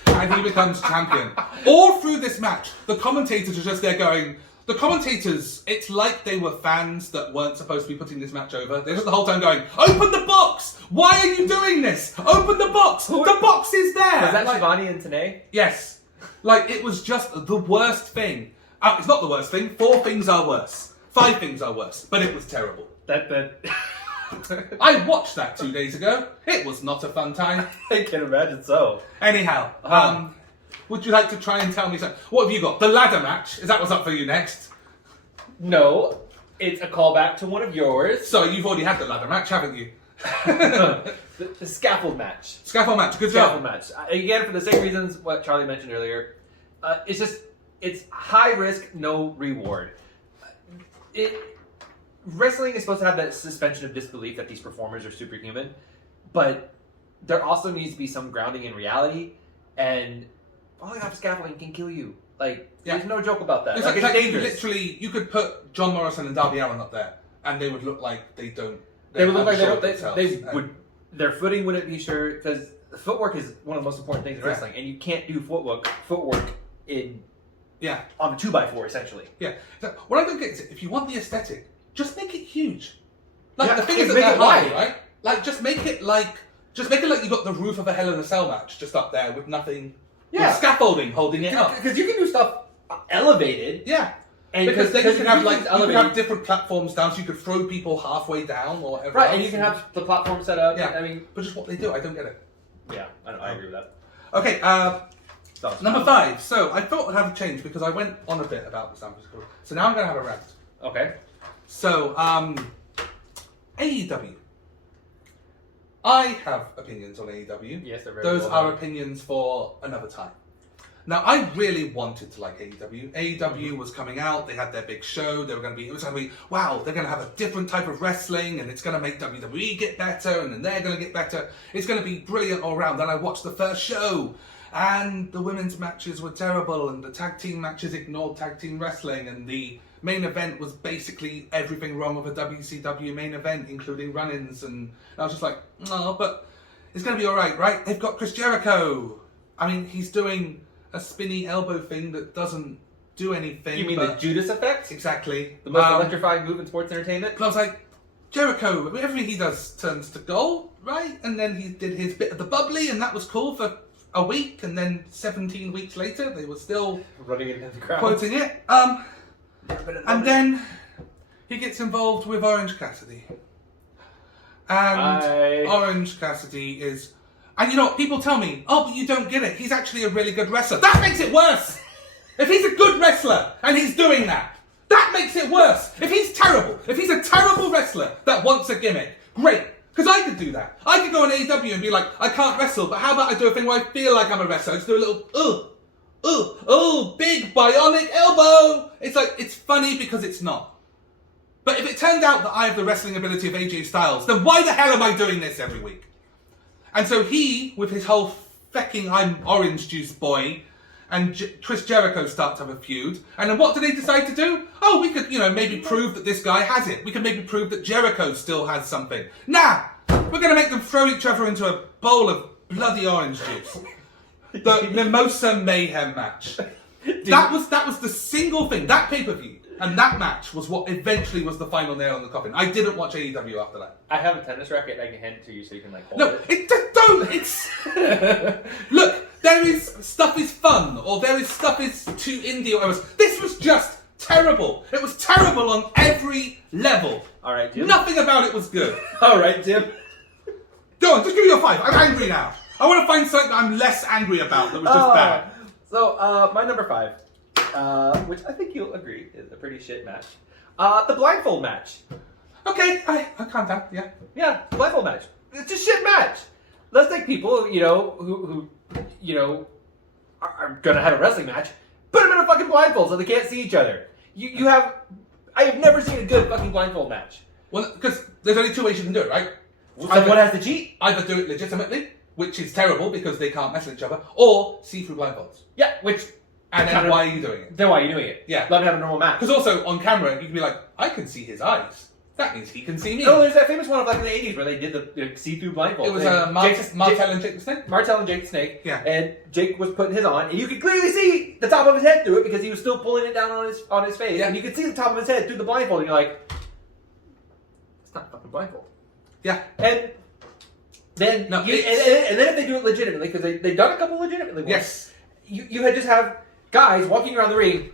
And he becomes champion. All through this match, the commentators are just there going, The commentators, it's like they were fans that weren't supposed to be putting this match over. They're just the whole time going, open the box! Why are you doing this? Open the box! The box is there! Was that Shivani and Tanay? Yes. Like, it was just the worst thing. It's not the worst thing. 4 things are worse. 5 things are worse. But it was terrible. I watched that 2 days ago. It was not a fun time. I can imagine so. Anyhow, would you like to try and tell me something? What have you got? The ladder match? Is that what's up for you next? No, it's a callback to one of yours. So you've already had the ladder match, haven't you? the scaffold match. Scaffold match, good job. Scaffold match. Again, for the same reasons what Charlie mentioned earlier. It's high risk, no reward. Wrestling is supposed to have that suspension of disbelief that these performers are superhuman, but there also needs to be some grounding in reality, and falling off scaffolding can kill you. There's no joke about that. It's It's dangerous. you could put John Morrison and Darby Allin up there, and they would look like they don't. They would look like themselves. Their footing wouldn't be sure, because footwork is one of the most important things in wrestling, and you can't do footwork on a 2x4 essentially. Yeah. So, what I don't get is if you want the aesthetic, just make it huge. The thing is that make they're it high, wide. right? Just make it like you got the roof of a Hell in a Cell match just up there with nothing. Yeah. With scaffolding holding it up. Because you can do stuff elevated. Yeah. And because then you can have elevated, you could have different platforms down, so you could throw people halfway down or whatever. right, and you can have the platform set up. Yeah. I mean, but just what they do, I don't get it. Yeah, I agree with that. Okay, number 5. So I thought I'd have a change because I went on a bit about the San Francisco. So now I'm going to have a rant. Okay. So, AEW. I have opinions on AEW. Yes, they're very Those well are done. opinions for another time. Now, I really wanted to like AEW. AEW was coming out. They had their big show. It was going to be, wow, they're going to have a different type of wrestling, and it's going to make WWE get better, and then they're going to get better. It's going to be brilliant all around. Then I watched the first show, and the women's matches were terrible, and the tag team matches ignored tag team wrestling, and the main event was basically everything wrong with a WCW main event, including run-ins, and I was just like, no, but it's going to be alright, right? They've got Chris Jericho. I mean, he's doing a spinny elbow thing that doesn't do anything. You mean the Judas effect? Exactly. The most electrifying move in sports entertainment? But I was like, Jericho, everything he does turns to gold, right? And then he did his bit of the bubbly, and that was cool for a week, and then 17 weeks later, they were still running into the crowd. quoting it. And then he gets involved with Orange Cassidy. And Orange Cassidy is... And you know what? People tell me, oh, but you don't get it. He's actually a really good wrestler. That makes it worse! If he's a good wrestler and he's doing that, that makes it worse. If he's terrible, if he's a terrible wrestler that wants a gimmick, great. Because I could do that. I could go on AEW and be like, I can't wrestle, but how about I do a thing where I feel like I'm a wrestler? I just do a little, big bionic elbow. It's like, it's funny because it's not. But if it turned out that I have the wrestling ability of AJ Styles, then why the hell am I doing this every week? And so he, with his whole fecking I'm orange juice boy, and Chris Jericho start to have a feud. And then what do they decide to do? Oh, we could, maybe prove that this guy has it. We can maybe prove that Jericho still has something. Nah! We're going to make them throw each other into a bowl of bloody orange juice. The Mimosa Mayhem match. That was the single thing, that pay-per-view, and that match was what eventually was the final nail in the coffin. I didn't watch AEW after that. I have a tennis racket. I can hand it to you so you can hold it. It's... Look, stuff is fun, or stuff is too indie, or whatever. This was just terrible. It was terrible on every level. All right, Jim. Nothing about it was good. All right, Jim. Go on, just give me your 5. I'm angry now. I want to find something that I'm less angry about that was just bad. So, my number 5, which I think you'll agree is a pretty shit match. The Blindfold Match. Okay, I calm down, yeah. Yeah, Blindfold Match. It's a shit match. Let's take people, who are gonna have a wrestling match, put them in a fucking blindfold so they can't see each other. I have never seen a good fucking blindfold match. Well, because there's only 2 ways you can do it, right? Someone has to cheat. Either do it legitimately, which is terrible because they can't mess with each other, or see through blindfolds. Yeah, which... And then why are you doing it? Then why are you doing it? Yeah. Let me have a normal match. Because also, on camera, you can be like, I can see his eyes. That means he can see me. No, there's that famous one of like in the 80s where they did the see-through blindfold. It was Martel and Jake the Snake? Martel and Jake the Snake. Yeah. And Jake was putting his on, and you could clearly see the top of his head through it because he was still pulling it down on his face. Yeah. And you could see the top of his head through the blindfold, and you're like, it's not fucking blindfold. Yeah. And then, and then if they do it legitimately, because they've done a couple legitimately ones, Yes. you had just have guys walking around the ring.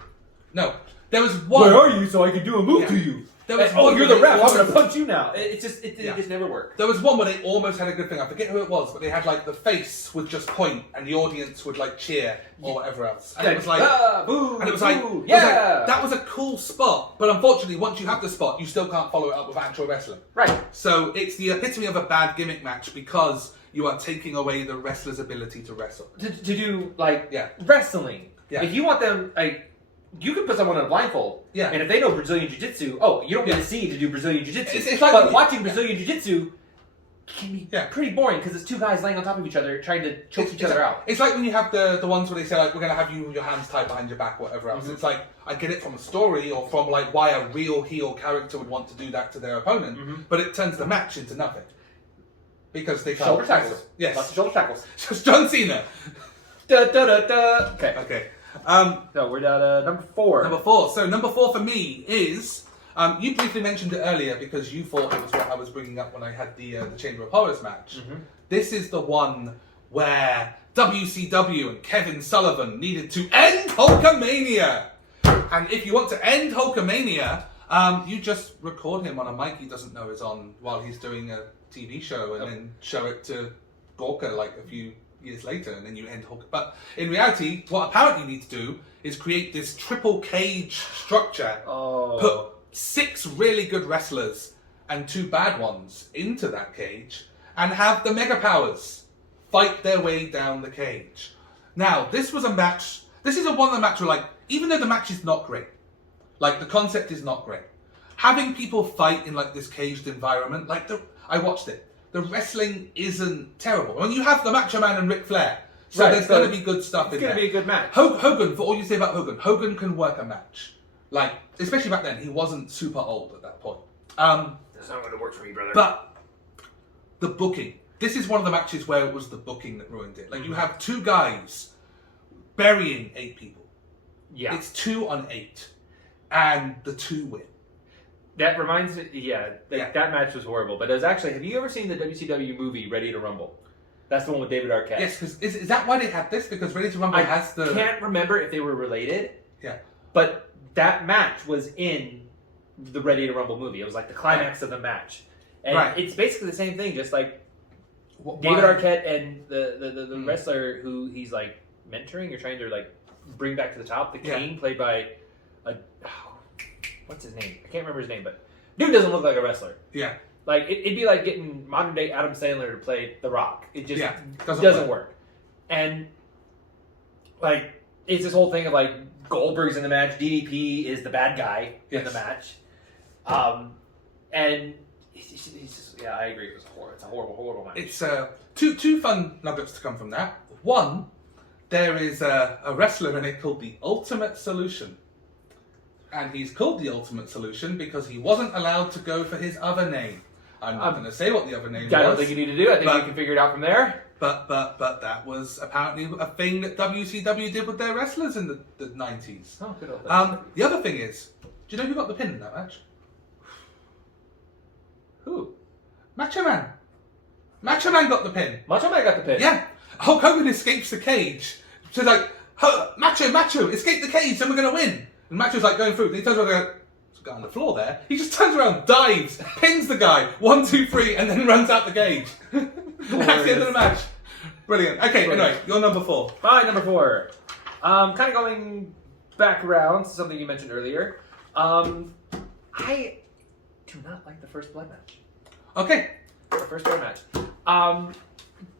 No. There was one. Where are you so I can do a move to you? Oh, you're the ref. I'm going to punch you now. It just never worked. There was one where they almost had a good thing. I forget who it was, but they had like the face would just point and the audience would like cheer or whatever else. And it was like, boo, and it was boo, like, yeah. that was a cool spot. But unfortunately, once you have the spot, you still can't follow it up with actual wrestling. Right. So it's the epitome of a bad gimmick match because you are taking away the wrestler's ability to wrestle. To do like wrestling. Yeah. If you want them like. You can put someone in a blindfold, Yeah. and if they know Brazilian Jiu-Jitsu, you don't get to see to do Brazilian Jiu-Jitsu. It's like but watching Brazilian Jiu-Jitsu can be Yeah. pretty boring because it's two guys laying on top of each other trying to choke each other out. It's like when you have the ones where they say like, we're going to have you with your hands tied behind your back or whatever else. Mm-hmm. It's like, I get it from a story or from like why a real heel character would want to do that to their opponent, but it turns the match into nothing. Because they can't... Shoulder tackles. Yes. Lots of shoulder tackles. Just John Cena. Da, da, da, da. Okay. Okay. So we're down to number 4. Number 4. So number 4 for me is... you briefly mentioned it earlier because you thought it was what I was bringing up when I had the Chamber of Horrors match. Mm-hmm. This is the one where WCW and Kevin Sullivan needed to end Hulkamania. And if you want to end Hulkamania, you just record him on a mic he doesn't know is on while he's doing a TV show and then show it to Gorka like a few years later and then you end Hulk. But in reality, what apparently you need to do is create this triple cage structure, put 6 really good wrestlers and 2 bad ones into that cage and have the Mega Powers fight their way down the cage. Now, this was a match, this is one of the matches where like, even though the match is not great, like the concept is not great, having people fight in like this caged environment, like I watched it. The wrestling isn't terrible. I mean, you have the Macho Man and Ric Flair, so there's going to be good stuff in there. It's going to be a good match. Hogan, for all you say about Hogan can work a match. Like, especially back then, he wasn't super old at that point. That's not going to work for me, brother. But the booking. This is one of the matches where it was the booking that ruined it. Like, you have 2 guys burying 8 people. Yeah. It's 2 on 8. And the 2 win. That reminds me, that match was horrible. But it was actually, have you ever seen the WCW movie Ready to Rumble? That's the one with David Arquette. Yes, because is that why they had this? Because Ready to Rumble has the... I can't remember if they were related. Yeah. But that match was in the Ready to Rumble movie. It was like the climax of the match. And it's basically the same thing, just like David Arquette and the wrestler who he's like mentoring or trying to like bring back to the top. The King, played by what's his name? I can't remember his name, but dude doesn't look like a wrestler. Yeah. Like it'd be like getting modern day Adam Sandler to play The Rock. It just doesn't work. And like it's this whole thing of like Goldberg's in the match, DDP is the bad guy in the match, and it's just, I agree. It's a horrible match. It's two fun nuggets to come from that. One, there is a wrestler in it called the Ultimate Solution. And he's called the Ultimate Solution because he wasn't allowed to go for his other name. I'm not going to say what the other name was. I don't think you need to do it. I think you can figure it out from there. But that was apparently a thing that WCW did with their wrestlers in the 90s. Oh, good old the other thing is, do you know who got the pin in that match? Who? Macho Man. Macho Man got the pin. Macho Man got the pin? Yeah. Hulk Hogan escapes the cage. So like, Macho, escape the cage, then we're going to win. And Macho's like going through, and he turns around and goes, there's a guy on the floor there. He just turns around, dives, pins the guy, 1, 2, 3, and then runs out the cage. That's the end of the match. Brilliant. Okay, anyway, you're number 4. Bye, number 4. Kind of going back around to something you mentioned earlier. I do not like the First Blood match. Okay. The First Blood match.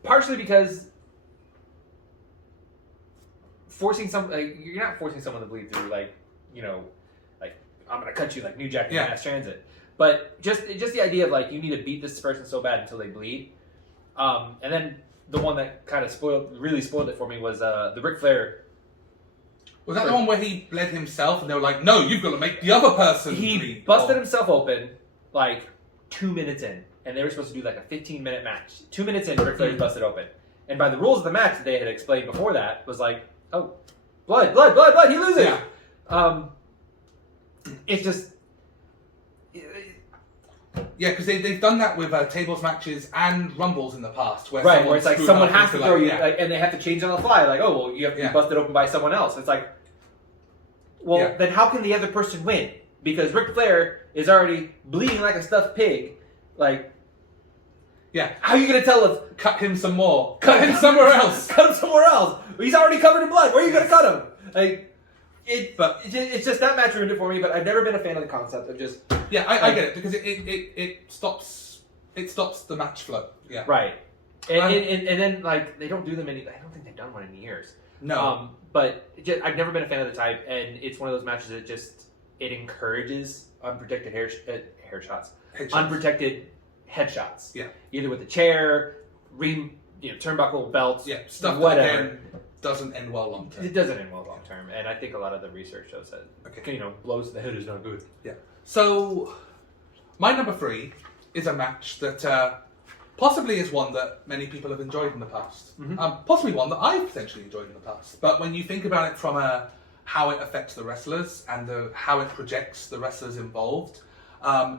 Partially because you're not forcing someone to bleed through, like, I'm going to cut you like New Jack in Mass Transit. But just the idea of, like, you need to beat this person so bad until they bleed. And then the one that kind of really spoiled it for me was the Ric Flair. Was that the one where he bled himself and they were like, no, you've got to make the other person bleed? He busted himself open, like 2 minutes in, and they were supposed to do like a 15-minute match. 2 minutes in, Ric Flair's busted open. And by the rules of the match that they had explained before that, was like, oh, blood, he loses! Yeah. It's just... Yeah, because they've done that with tables matches and rumbles in the past. Where it's like someone has to throw you, like, and they have to change on the fly. Like, oh, well, you have to be busted open by someone else. It's like, well, then how can the other person win? Because Ric Flair is already bleeding like a stuffed pig. Like, how are you going to tell us? Cut him some more. Cut him somewhere else. Cut him somewhere else. He's already covered in blood. Where are you going to cut him? Like, it's just that match ruined it for me. But I've never been a fan of the concept of just. Yeah, I get it because it stops the match flow. Yeah. Right. And then like they don't do them any. I don't think they've done one in years. No. But I've never been a fan of the type, and it's one of those matches that just it encourages unprotected unprotected headshots. Yeah. Either with the chair, turnbuckle belts. Yeah. Stuff whatever. That doesn't end well long term. It doesn't end well long term, and I think a lot of the research shows that blows to the head is not good. Yeah. So, my number 3 is a match that possibly is one that many people have enjoyed in the past. Mm-hmm. Possibly one that I've potentially enjoyed in the past. But when you think about it from how it affects the wrestlers and how it projects the wrestlers involved,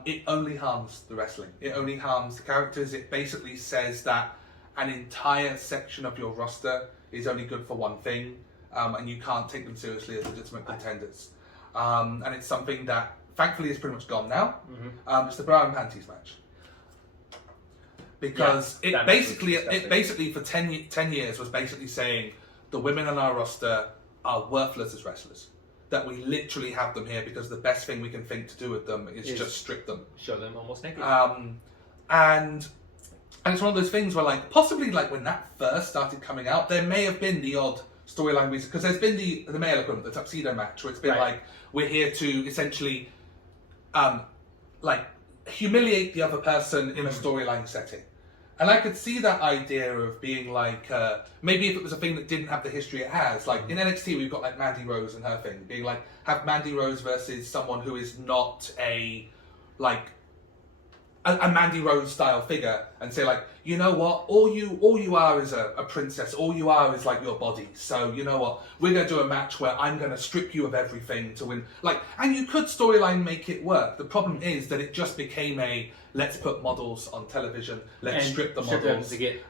it only harms the wrestling. It only harms the characters. It basically says that an entire section of your roster is only good for one thing, and you can't take them seriously as legitimate contenders. And it's something that thankfully is pretty much gone now. Mm-hmm. It's the Brawl and Panties match. Because it basically for 10 years was basically saying the women on our roster are worthless as wrestlers. That we literally have them here because the best thing we can think to do with them is just strip them. Show them almost naked. And it's one of those things where possibly when that first started coming out, there may have been the odd storyline reason. Because there's been the male equivalent, the tuxedo match, where it's been we're here to essentially humiliate the other person in a storyline setting. And I could see that idea of being maybe if it was a thing that didn't have the history it has. In NXT, we've got Mandy Rose and her thing. Being have Mandy Rose versus someone who is not a Mandy Rose style figure and say you know what, all you are is a princess, all you are is your body, so you know what, we're going to do a match where I'm going to strip you of everything to win. And you could storyline make it work. The problem is that it just became let's put models on television, let's strip the models to get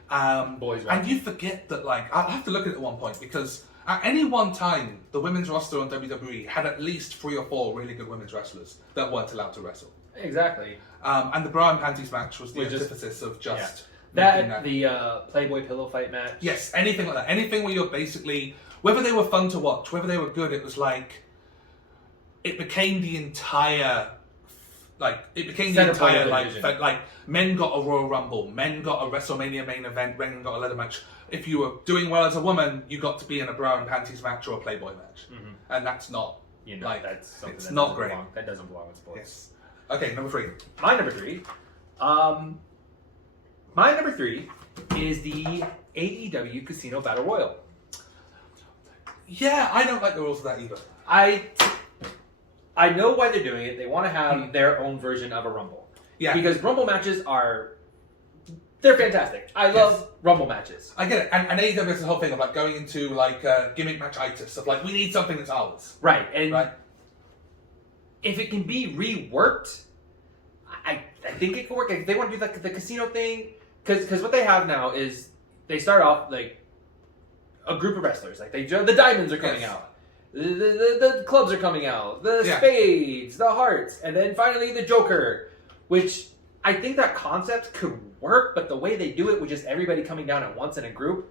boys. And you forget that I'll have to look at it at one point because at any one time the women's roster on WWE had at least 3 or 4 really good women's wrestlers that weren't allowed to wrestle. Exactly. And the Brawl and Panties match was the antithesis of just the Playboy pillow fight match. Yes, anything like that. Anything where you're basically, whether they were fun to watch, whether they were good, it was it became the entire men got a Royal Rumble, men got a WrestleMania main event, men got a ladder match. If you were doing well as a woman, you got to be in a Brawl and Panties match or a Playboy match, and that's not that's something it's that not great. That doesn't belong in sports. Yes. Okay, number 3. My number 3. My number 3 is the AEW Casino Battle Royal. Yeah, I don't like the rules of that either. I know why they're doing it. They want to have their own version of a Rumble. Yeah. Because Rumble matches they're fantastic. I love Rumble matches. I get it. And AEW is the whole thing of going into gimmick match-itis of we need something that's ours. Right. And if it can be reworked, I think it can work. If they want to do the casino thing, because what they have now is they start off a group of wrestlers. The Diamonds are coming out. The clubs are coming out. The Spades, the Hearts, and then finally the Joker, which I think that concept could work, but the way they do it with just everybody coming down at once in a group,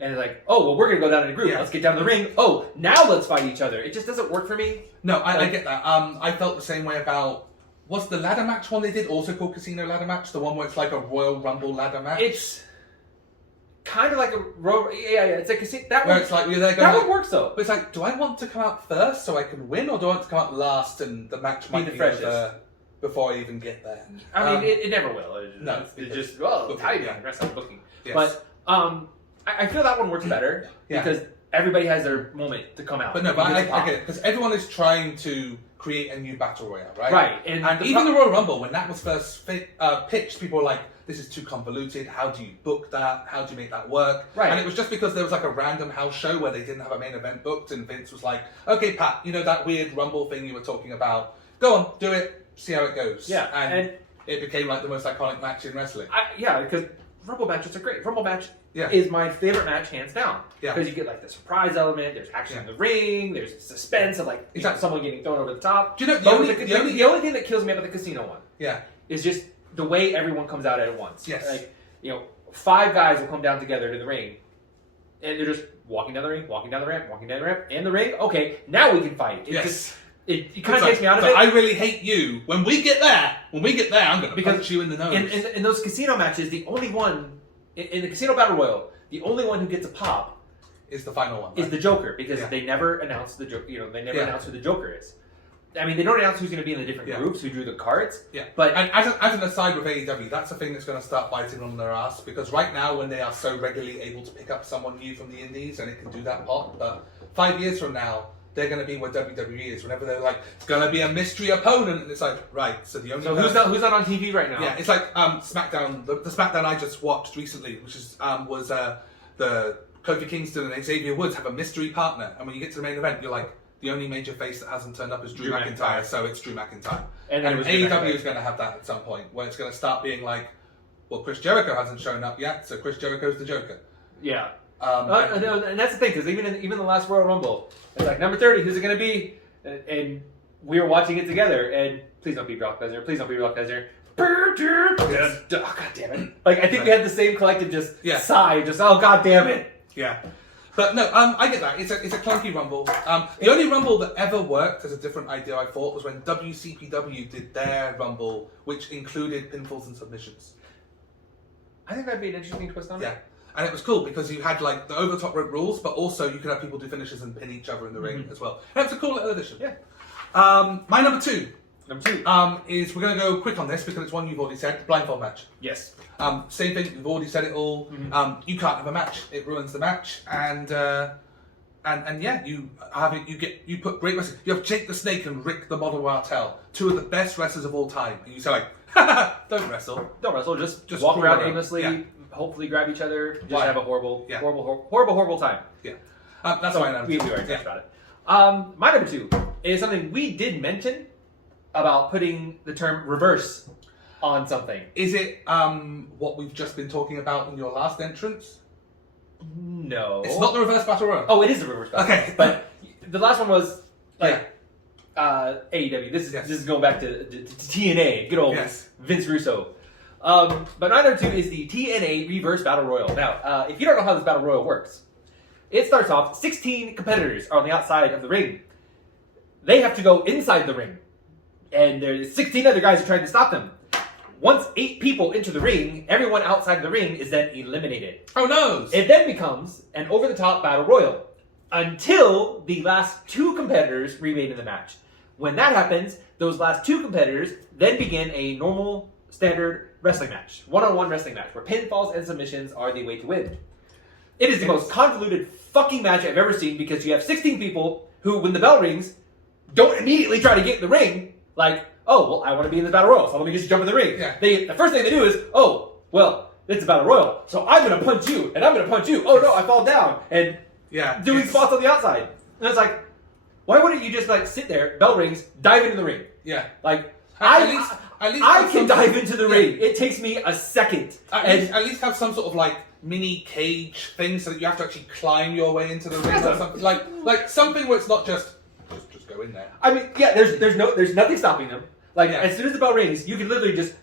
and they're we're going to go down in a group. Yeah. Let's get down the ring. Oh, now let's fight each other. It just doesn't work for me. No, I get that. I felt the same way about... Was the ladder match one they did also called Casino Ladder Match? The one where it's a Royal Rumble ladder match? It's kind of like a Royal... Yeah, it's a casino... That where one, it's you're there going... That one works, though. But it's do I want to come out first so I can win, or do I want to come out last and the match might be over before I even get there? I mean, it never will. It's just... timing. Wrestling booking. Yes. But I feel that one works better because everybody has their moment to come out. But no, I get it, because everyone is trying to create a new battle royale, right? Right, and even the Royal Rumble, when that was first pitched, people were like, "This is too convoluted. How do you book that? How do you make that work?" Right. And it was just because there was like a random house show where they didn't have a main event booked, and Vince was like, "Okay, Pat, you know that weird Rumble thing you were talking about? Go on, do it. See how it goes." Yeah, and it became like the most iconic match in wrestling. Because Rumble matches are great. Rumble match Yeah. is my favorite match, hands down. Yeah. Because you get like the surprise element, there's action in the ring, there's suspense of like someone getting thrown over the top. Do you know the only thing that kills me about the casino one is just the way everyone comes out at once. Yes. Like, 5 guys will come down together to the ring, and they're just walking down the ring, walking down the ramp, walking down the ramp, and the ring. Okay, now we can fight. It kind of takes me out of it. I really hate you. When we get there, I'm going to punch you in the nose. In those casino matches, the only one in the casino battle royal, the only one who gets a pop is the final one. Is the Joker, because they never announce the Joker. They never announce who the Joker is. I mean, they don't announce who's going to be in the different groups, who drew the cards. Yeah, but and as an aside with AEW, that's the thing that's going to start biting on their ass, because right now, when they are so regularly able to pick up someone new from the indies, and it can do that pot, but 5 years from now, they're going to be where WWE is. Whenever they're like, it's going to be a mystery opponent, and it's like, right, so the only who's not on TV right now? Yeah, it's like Smackdown. The Smackdown I just watched recently, which is was the Kofi Kingston and Xavier Woods have a mystery partner, and when you get to the main event, you're like, the only major face that hasn't turned up is Drew McIntyre, so it's Drew McIntyre. And AEW is going to have that at some point, where it's going to start being like, well, Chris Jericho hasn't shown up yet, so Chris Jericho's the Joker. Yeah. And that's the thing, because even the last Royal Rumble, it's like, number 30, who's it going to be? And we were watching it together, and please don't be Brock Lesnar, please don't be Brock Lesnar. Oh, God damn it. Like, I think we had the same collective sigh, oh, God damn it. Yeah. But no, I get that. It's a clunky Rumble. The only Rumble that ever worked as a different idea, I thought, was when WCPW did their Rumble, which included pinfalls and submissions. I think that'd be an interesting twist on it. Yeah. And it was cool because you had like the over the top rope rules, but also you could have people do finishes and pin each other in the ring as well. And it's a cool little addition. Yeah. My number two. Is we're going to go quick on this because it's one you've already said. Blindfold match. Yes. Same thing. We've already said it all. You can't have a match. It ruins the match. And yeah, you have it. You put great wrestlers. You have Jake the Snake and Rick the Model Martel, two of the best wrestlers of all time. And you say like, don't wrestle. Don't wrestle. Just walk around aimlessly. Yeah. Hopefully grab each other. Just have a horrible time. Yeah. That's why we already talked about it. My number two is something we did mention about putting the term reverse on something. Is it what we've just been talking about in your last entrance? No. It's not the reverse battle royal. Oh, it is the reverse battle royal. Okay. But the last one was like AEW. This is going back to TNA. Good old Vince Russo. But my number two is the TNA reverse battle royal. Now, if you don't know how this battle royal works, it starts off 16 competitors are on the outside of the ring. They have to go inside the ring. And there's 16 other guys who are trying to stop them. Once 8 people enter the ring, everyone outside of the ring is then eliminated. Oh no! It then becomes an over-the-top battle royal until the last 2 competitors remain in the match. When that happens, those last 2 competitors then begin a normal, standard wrestling match. One-on-one wrestling match, where pinfalls and submissions are the way to win. It is the most convoluted fucking match I've ever seen, because you have 16 people who, when the bell rings, don't immediately try to get in the ring. Like, oh, well, I want to be in the battle royal, so let me just jump in the ring. Yeah. The first thing they do is, oh, well, it's a battle royal, so I'm going to punch you, and I'm going to punch you. Oh, no, I fall down. And doing spots on the outside. And it's like, why wouldn't you just, like, sit there, bell rings, dive into the ring? Yeah. Like, at least I can dive into the ring. It takes me a second. At least have some sort of, like, mini cage thing so that you have to actually climb your way into the ring or something. Like something where it's not just go in there. I mean, yeah, there's nothing stopping them. Like, as soon as the bell rings, you can literally just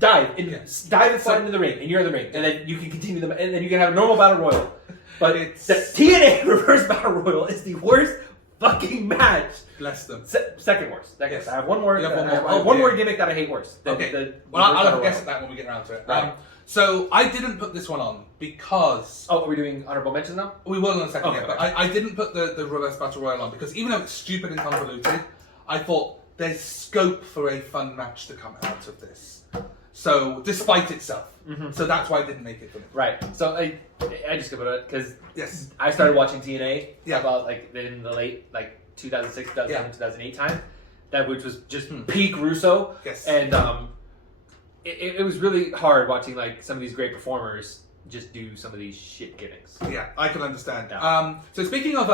dive and slide into the ring, and you're in the ring, and then you can continue them, and then you can have a normal battle royal. But the TNA reverse battle royal is the worst fucking match. Bless them. Second worst. Yes. I have one more. One one more gimmick that I hate worse. Okay. I'll have a guess at that when we get around to it. Right. So I didn't put this one on because... Oh, are we doing honorable mentions now? We will in a second, but I didn't put the reverse battle royal on because even though it's stupid and convoluted, I thought there's scope for a fun match to come out of this. So, despite itself. So that's why I didn't make it for me. Right. So I just skipped it because I started watching TNA about like in the late 2006, 2007, 2008 time, which was just Hmm. peak Russo. Yes. And it was really hard watching like some of these great performers just do some of these shit gimmicks. Yeah, I can understand. Yeah. So speaking of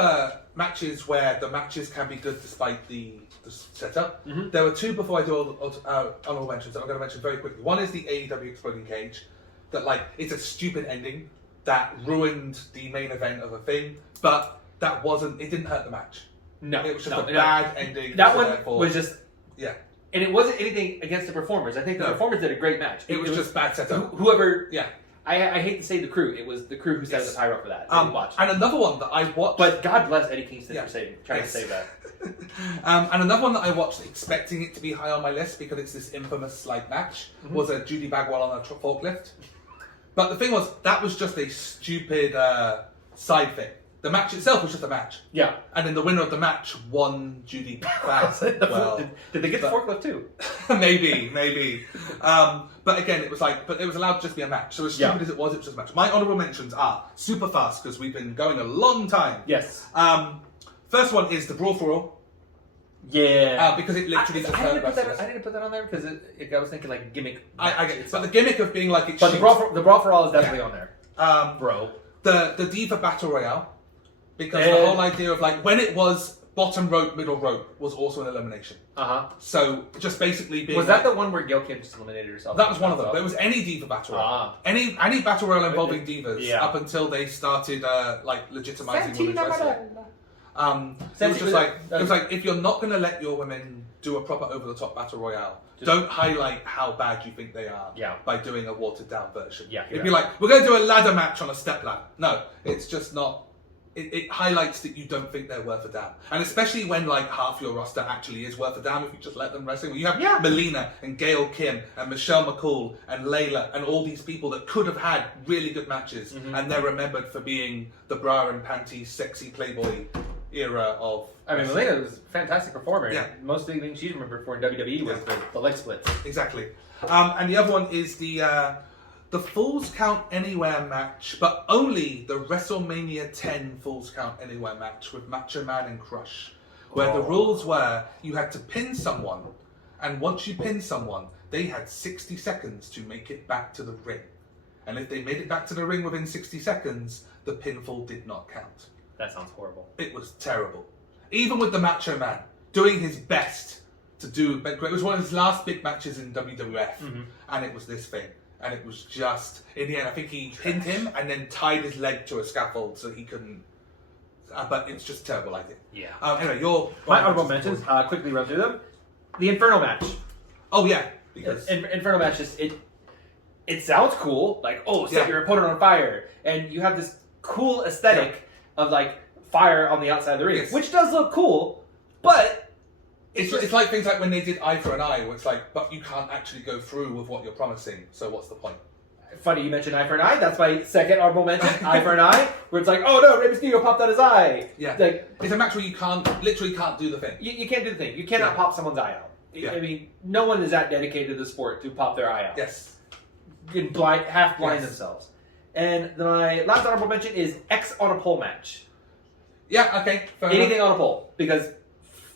matches where the matches can be good despite the setup, there were two before I do honorable mentions that I'm going to mention very quickly. One is the AEW Exploding Cage, that like it's a stupid ending that ruined the main event of a thing, but it didn't hurt the match. No, it was just no, a bad ending. That so one therefore, was just yeah. And it wasn't anything against the performers. I think the performers did a great match. It was just bad setup. Whoever, yeah. I hate to say the crew. It was the crew who set the pyro for that. And another one that I watched, but God bless Eddie Kingston for trying to save that. And another one that I watched, expecting it to be high on my list because it's this infamous like match, was a Judy Bagwell on a forklift. But the thing was, that was just a stupid side thing. The match itself was just a match. Yeah. And then the winner of the match won Judy Bagwell. Did they get the forklift too? maybe. But again, it was allowed to just be a match. So as stupid as it was just a match. My honourable mentions are super fast because we've been going a long time. Yes. First one is the Brawl for All. Yeah. Because it literally just I hurt wrestlers. didn't put that on there because I was thinking like gimmick. I get it. But the gimmick of being like... But the Brawl for All is definitely on there. Bro. The Diva Battle Royale. Because the whole idea of like, when it was bottom rope, middle rope was also an elimination. So just basically being... Was that the one where Gail Kim just eliminated herself? That was one of them. There was any Diva Battle Royale. Any Battle Royale involving divas up until they started like legitimizing women's wrestling. It was just like if you're not going to let your women do a proper over-the-top Battle Royale, don't highlight how bad you think they are by doing a watered-down version. It'd be like, we're going to do a ladder match on a step ladder. No, it's just not... It highlights that you don't think they're worth a damn. And especially when like half your roster actually is worth a damn if you just let them wrestle. You have Melina and Gail Kim and Michelle McCool and Layla and all these people that could have had really good matches and they're remembered for being the bra and panties sexy playboy era of... I mean, Melina was a fantastic performer. Yeah. Most of the things she's remembered for in WWE was the leg splits. Exactly. And the other one is the Falls Count Anywhere match, but only the WrestleMania 10 Falls Count Anywhere match with Macho Man and Crush, where the rules were you had to pin someone, and once you pinned someone, they had 60 seconds to make it back to the ring. And if they made it back to the ring within 60 seconds, the pinfall did not count. That sounds horrible. It was terrible. Even with the Macho Man doing his best to do... It was one of his last big matches in WWF, and it was this thing. And it was just, in the end, I think he pinned him and then tied his leg to a scaffold so he couldn't. But it's just a terrible idea. Yeah. Anyway, my honorable mentions. Quickly run through them. The Infernal Match. Oh yeah, because Infernal Match just it sounds cool. Like set your opponent on fire, and you have this cool aesthetic of like fire on the outside of the ring, which does look cool, but. It's like things like when they did Eye for an Eye, where it's like, but you can't actually go through with what you're promising, so what's the point? Funny you mentioned Eye for an Eye, that's my second honorable mention, Eye for an Eye, where it's like, oh no, Rey Mysterio popped out his eye. Yeah. Like, it's a match where you literally can't do the thing. You can't do the thing. You cannot pop someone's eye out. I mean, no one is that dedicated to the sport to pop their eye out. Yes. Half blind themselves. And then my last honorable mention is X on a pole match. Yeah, okay. Anything on a pole, because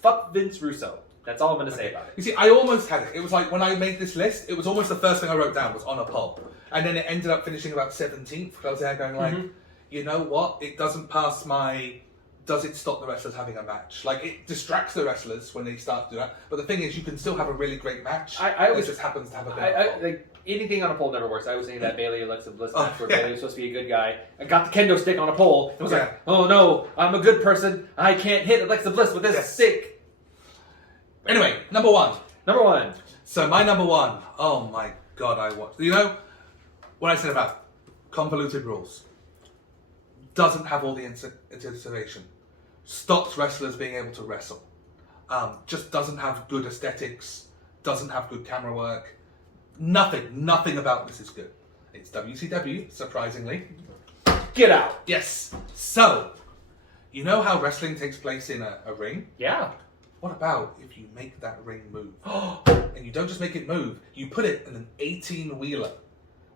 fuck Vince Russo. That's all I'm going to say about it. You see, I almost had it. It was like when I made this list, it was almost the first thing I wrote down was on a pole. And then it ended up finishing about 17th because I was there going like, you know what? It doesn't pass my... Does it stop the wrestlers having a match? Like, it distracts the wrestlers when they start to do that. But the thing is, you can still have a really great match. It just happens to have a bit like anything on a pole never works. I was saying that Bailey Alexa Bliss match where Bailey was supposed to be a good guy. I got the kendo stick on a pole. It was like, oh no, I'm a good person. I can't hit Alexa Bliss with this stick. Anyway, number one. So my number one, oh my god, I watched. You know, what I said about convoluted rules. Doesn't have all the anticipation. Stops wrestlers being able to wrestle. Just doesn't have good aesthetics. Doesn't have good camera work. Nothing about this is good. It's WCW, surprisingly. Get out. Yes. So, you know how wrestling takes place in a ring? Yeah. What about if you make that ring move? And you don't just make it move, you put it in an 18-wheeler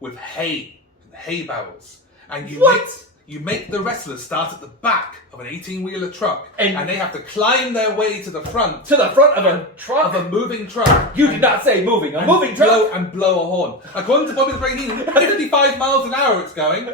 with hay barrels. And you You make the wrestlers start at the back of an 18-wheeler truck, and they have to climb their way to the front. To the front of a truck? Of a moving truck. You did not say moving. A moving truck? And blow a horn. According to Bobby the Brain Heenan, 55 miles an hour it's going.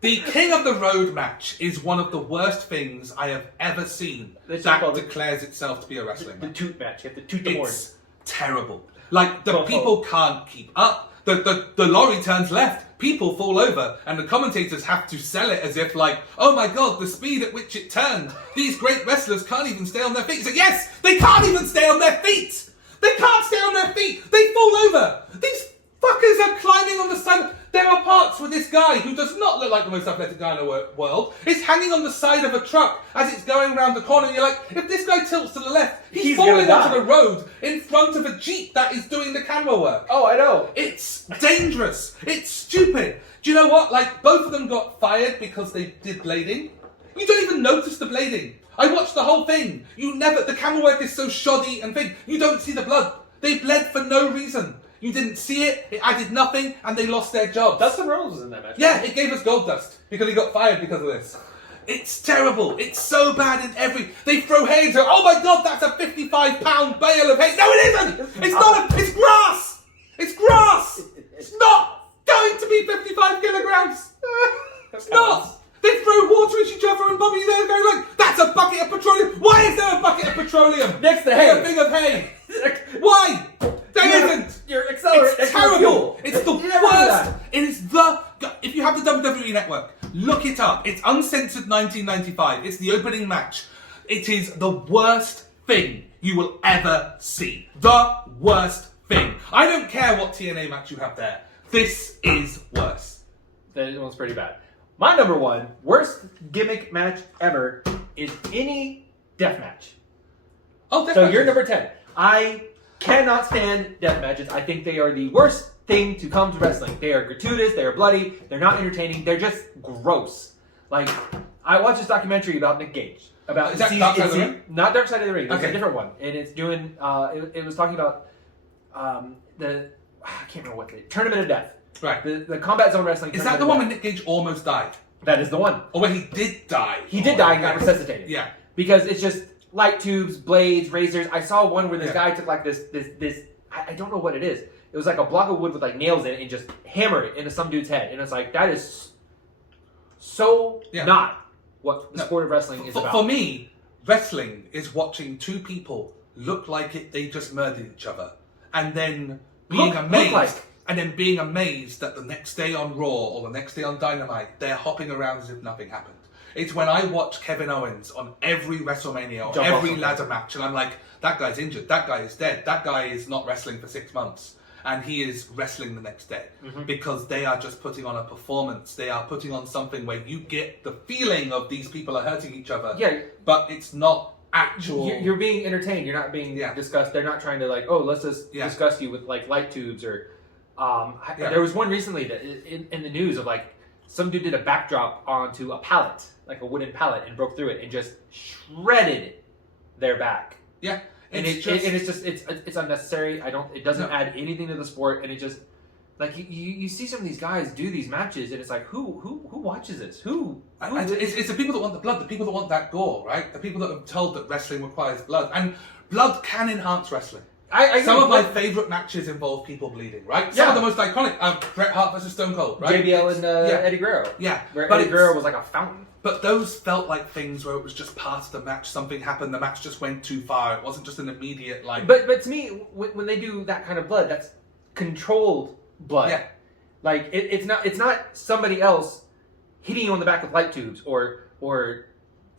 The King of the Road match is one of the worst things I have ever seen that declares itself to be a wrestling match. The toot match. You have to toot the horn. It's terrible. Like, the people can't keep up. The lorry turns left, people fall over, and the commentators have to sell it as if like, oh my god, the speed at which it turned. These great wrestlers can't even stay on their feet. So yes, they can't even stay on their feet! They can't stay on their feet! They fall over! These fuckers are climbing on the side. There are parts where this guy, who does not look like the most athletic guy in the world, is hanging on the side of a truck as it's going around the corner. And you're like, if this guy tilts to the left, he's falling onto the road in front of a Jeep that is doing the camera work. Oh, I know. It's dangerous. It's stupid. Do you know what? Like, both of them got fired because they did blading. You don't even notice the blading. I watched the whole thing. The camera work is so shoddy and thing. You don't see the blood. They bled for no reason. You didn't see it, it added nothing, and they lost their jobs. Dustin Rhodes was in that match. Yeah, it gave us gold dust, because he got fired because of this. It's terrible. It's so bad in they throw hay into, oh my god, that's a 55-pound bale of hay. No, it isn't! It's not it's grass! It's grass! It's not going to be 55 kilograms! It's not! They throw water at each other and Bobby there going like, that's a bucket of petroleum! Why is there a bucket of petroleum? Next to hay. A thing of hay. Why? There isn't. You're accelerating. It's terrible. It's the worst. It is if you have the WWE Network, look it up. It's uncensored 1995. It's the opening match. It is the worst thing you will ever see. The worst thing. I don't care what TNA match you have there. This is worse. That one's pretty bad. My number one, worst gimmick match ever is any death match. Oh, death So matches. you're number 10. I cannot stand death matches. I think they are the worst thing to come to wrestling. They are gratuitous, they are bloody, they're not entertaining, they're just gross. Like, I watched this documentary about Nick Gage. About Is that Dark Side of the Ring? Not Dark Side of the Ring. It's Okay. a different one. And it's doing, it was talking about I can't remember what the Tournament of Death. Right. The Combat Zone Wrestling. Is that the one when Nick Gage almost died? That is the one. Or when he did die? He did die and got resuscitated. Yeah. Because it's just light tubes, blades, razors. I saw one where this guy took like this. I don't know what it is. It was like a block of wood with like nails in it and just hammer it into some dude's head. And it's like, that is so not what the sport of wrestling is about. For me, wrestling is watching two people look like they just murdered each other. And then being amazed. And then being amazed that the next day on Raw or the next day on Dynamite, they're hopping around as if nothing happened. It's when I watch Kevin Owens on every WrestleMania or every ladder match, and I'm like, that guy's injured, that guy is dead, that guy is not wrestling for 6 months, and he is wrestling the next day. Because they are just putting on a performance. They are putting on something where you get the feeling of these people are hurting each other. Yeah. But it's not actual... You're being entertained. You're not being discussed. They're not trying to like, oh, let's just discuss you with like light tubes or... There was one recently that in the news of like some dude did a backdrop onto a pallet, like a wooden pallet, and broke through it and just shredded their back. Yeah, it's unnecessary. It doesn't add anything to the sport, and it just like you see some of these guys do these matches, and it's like who watches this? It's the people that want the blood, the people that want that gore, right? The people that are told that wrestling requires blood, and blood can enhance wrestling. Some of my favourite matches involve people bleeding, right? Some of the most iconic, Bret Hart versus Stone Cold, right? JBL and Eddie Guerrero. Yeah. Where Eddie Guerrero was like a fountain. But those felt like things where it was just part of the match, something happened, the match just went too far, it wasn't just an immediate, like... But to me, when they do that kind of blood, that's controlled blood. Yeah. Like, it's not somebody else hitting you on the back with light tubes, or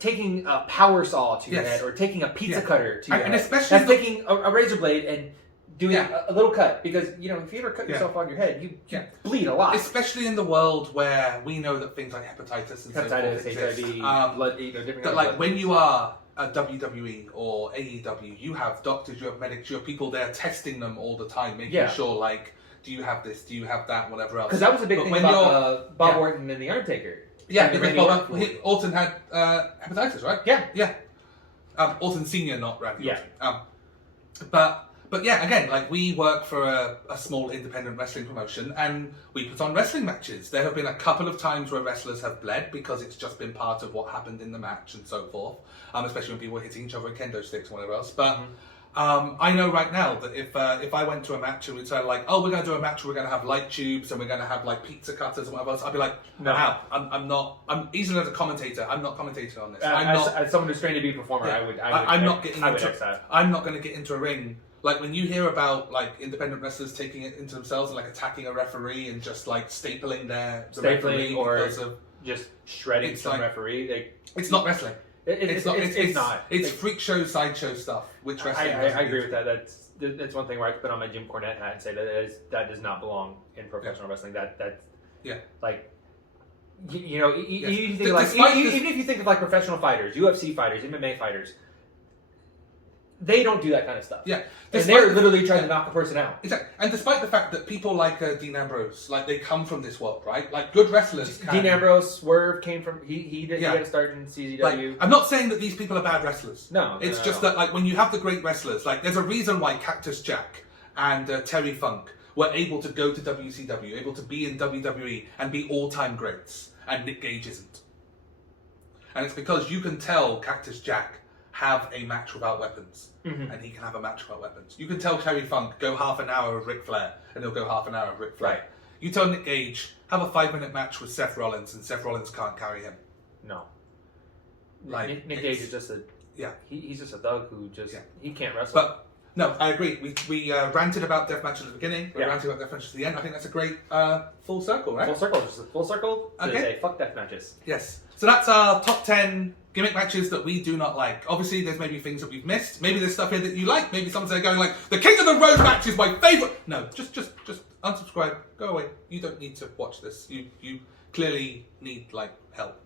taking a power saw to your head, or taking a pizza cutter to your head. Especially that's taking a razor blade and doing a little cut. Because, if you ever cut yourself on your head, you bleed a lot. Especially in the world where we know that things like hepatitis and HIV, blood, different that, like, when you are a WWE or AEW, you have doctors, you have medics, you have people there testing them all the time, making sure, like, do you have this, do you have that, whatever else. Because that was a big thing about Bob Orton and The Undertaker. Yeah, because Orton had hepatitis, right? Yeah. Orton Senior, not Randy. Yeah. But But yeah, again, like we work for a small independent wrestling promotion, and we put on wrestling matches. There have been a couple of times where wrestlers have bled because it's just been part of what happened in the match and so forth. Especially when people were hitting each other with kendo sticks or whatever else. But I know right now that if I went to a match and we said like, oh, we're going to do a match where we're going to have light tubes and we're going to have like pizza cutters and whatever else, I'd be like, no, I'm not. I'm easily as a commentator. I'm not commentating on this. As someone who's trained to be a performer, I'm not going to get into a ring. Like when you hear about like independent wrestlers taking it into themselves and like attacking a referee and just like stapling referee or because of just shredding some referee, it's not wrestling. It's not. It's freak show, sideshow stuff. Which wrestling? I agree with that. That's one thing where I could put on my Jim Cornette hat and say that does not belong in professional wrestling. Like. Even if you think of like professional fighters, UFC fighters, MMA fighters, they don't do that kind of stuff. Yeah. And they're literally trying to knock a person out. Exactly. And despite the fact that people like Dean Ambrose, like they come from this world, right? Like good wrestlers Dean Ambrose, Swerve came from, he got to start in CZW. Like, I'm not saying that these people are bad wrestlers. No. It's just that like when you have the great wrestlers, like there's a reason why Cactus Jack and Terry Funk were able to go to WCW, able to be in WWE and be all-time greats, and Nick Gage isn't. And it's because you can tell Cactus Jack have a match without weapons, and he can have a match without weapons. You can tell Terry Funk go half an hour of Ric Flair, and he'll go half an hour of Ric Flair. Right. You tell Nick Gage, have a 5-minute match with Seth Rollins, and Seth Rollins can't carry him. No. Like Nick Gage is just he's just a thug who he can't wrestle. But no, I agree. We ranted about deathmatch at the beginning. We ranted about deathmatch at the end. I think that's a great full circle, right? Full circle, just a full circle. Okay. Say fuck deathmatches. Yes. So that's our top 10 gimmick matches that we do not like. Obviously, there's maybe things that we've missed. Maybe there's stuff here that you like. Maybe someone's there going like, the King of the Road match is my favourite. No, just unsubscribe. Go away. You don't need to watch this. You clearly need like help.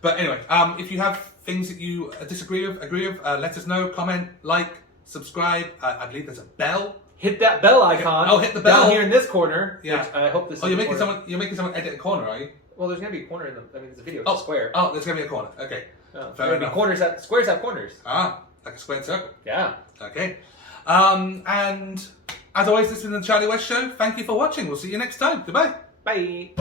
But anyway, if you have things that you disagree with, agree with, let us know. Comment, like, subscribe. I believe there's a bell. Hit that bell icon. Hit the bell down here in this corner. Yeah. Which I hope this. You're making someone edit a corner, are you? Well, there's gonna be a corner in the. I mean, it's a video. It's a square. Oh, there's gonna be a corner. Okay. Fair enough. Squares have corners. Like a squared circle. Yeah. Okay. And as always, this has been the Charlie West Show. Thank you for watching. We'll see you next time. Goodbye. Bye.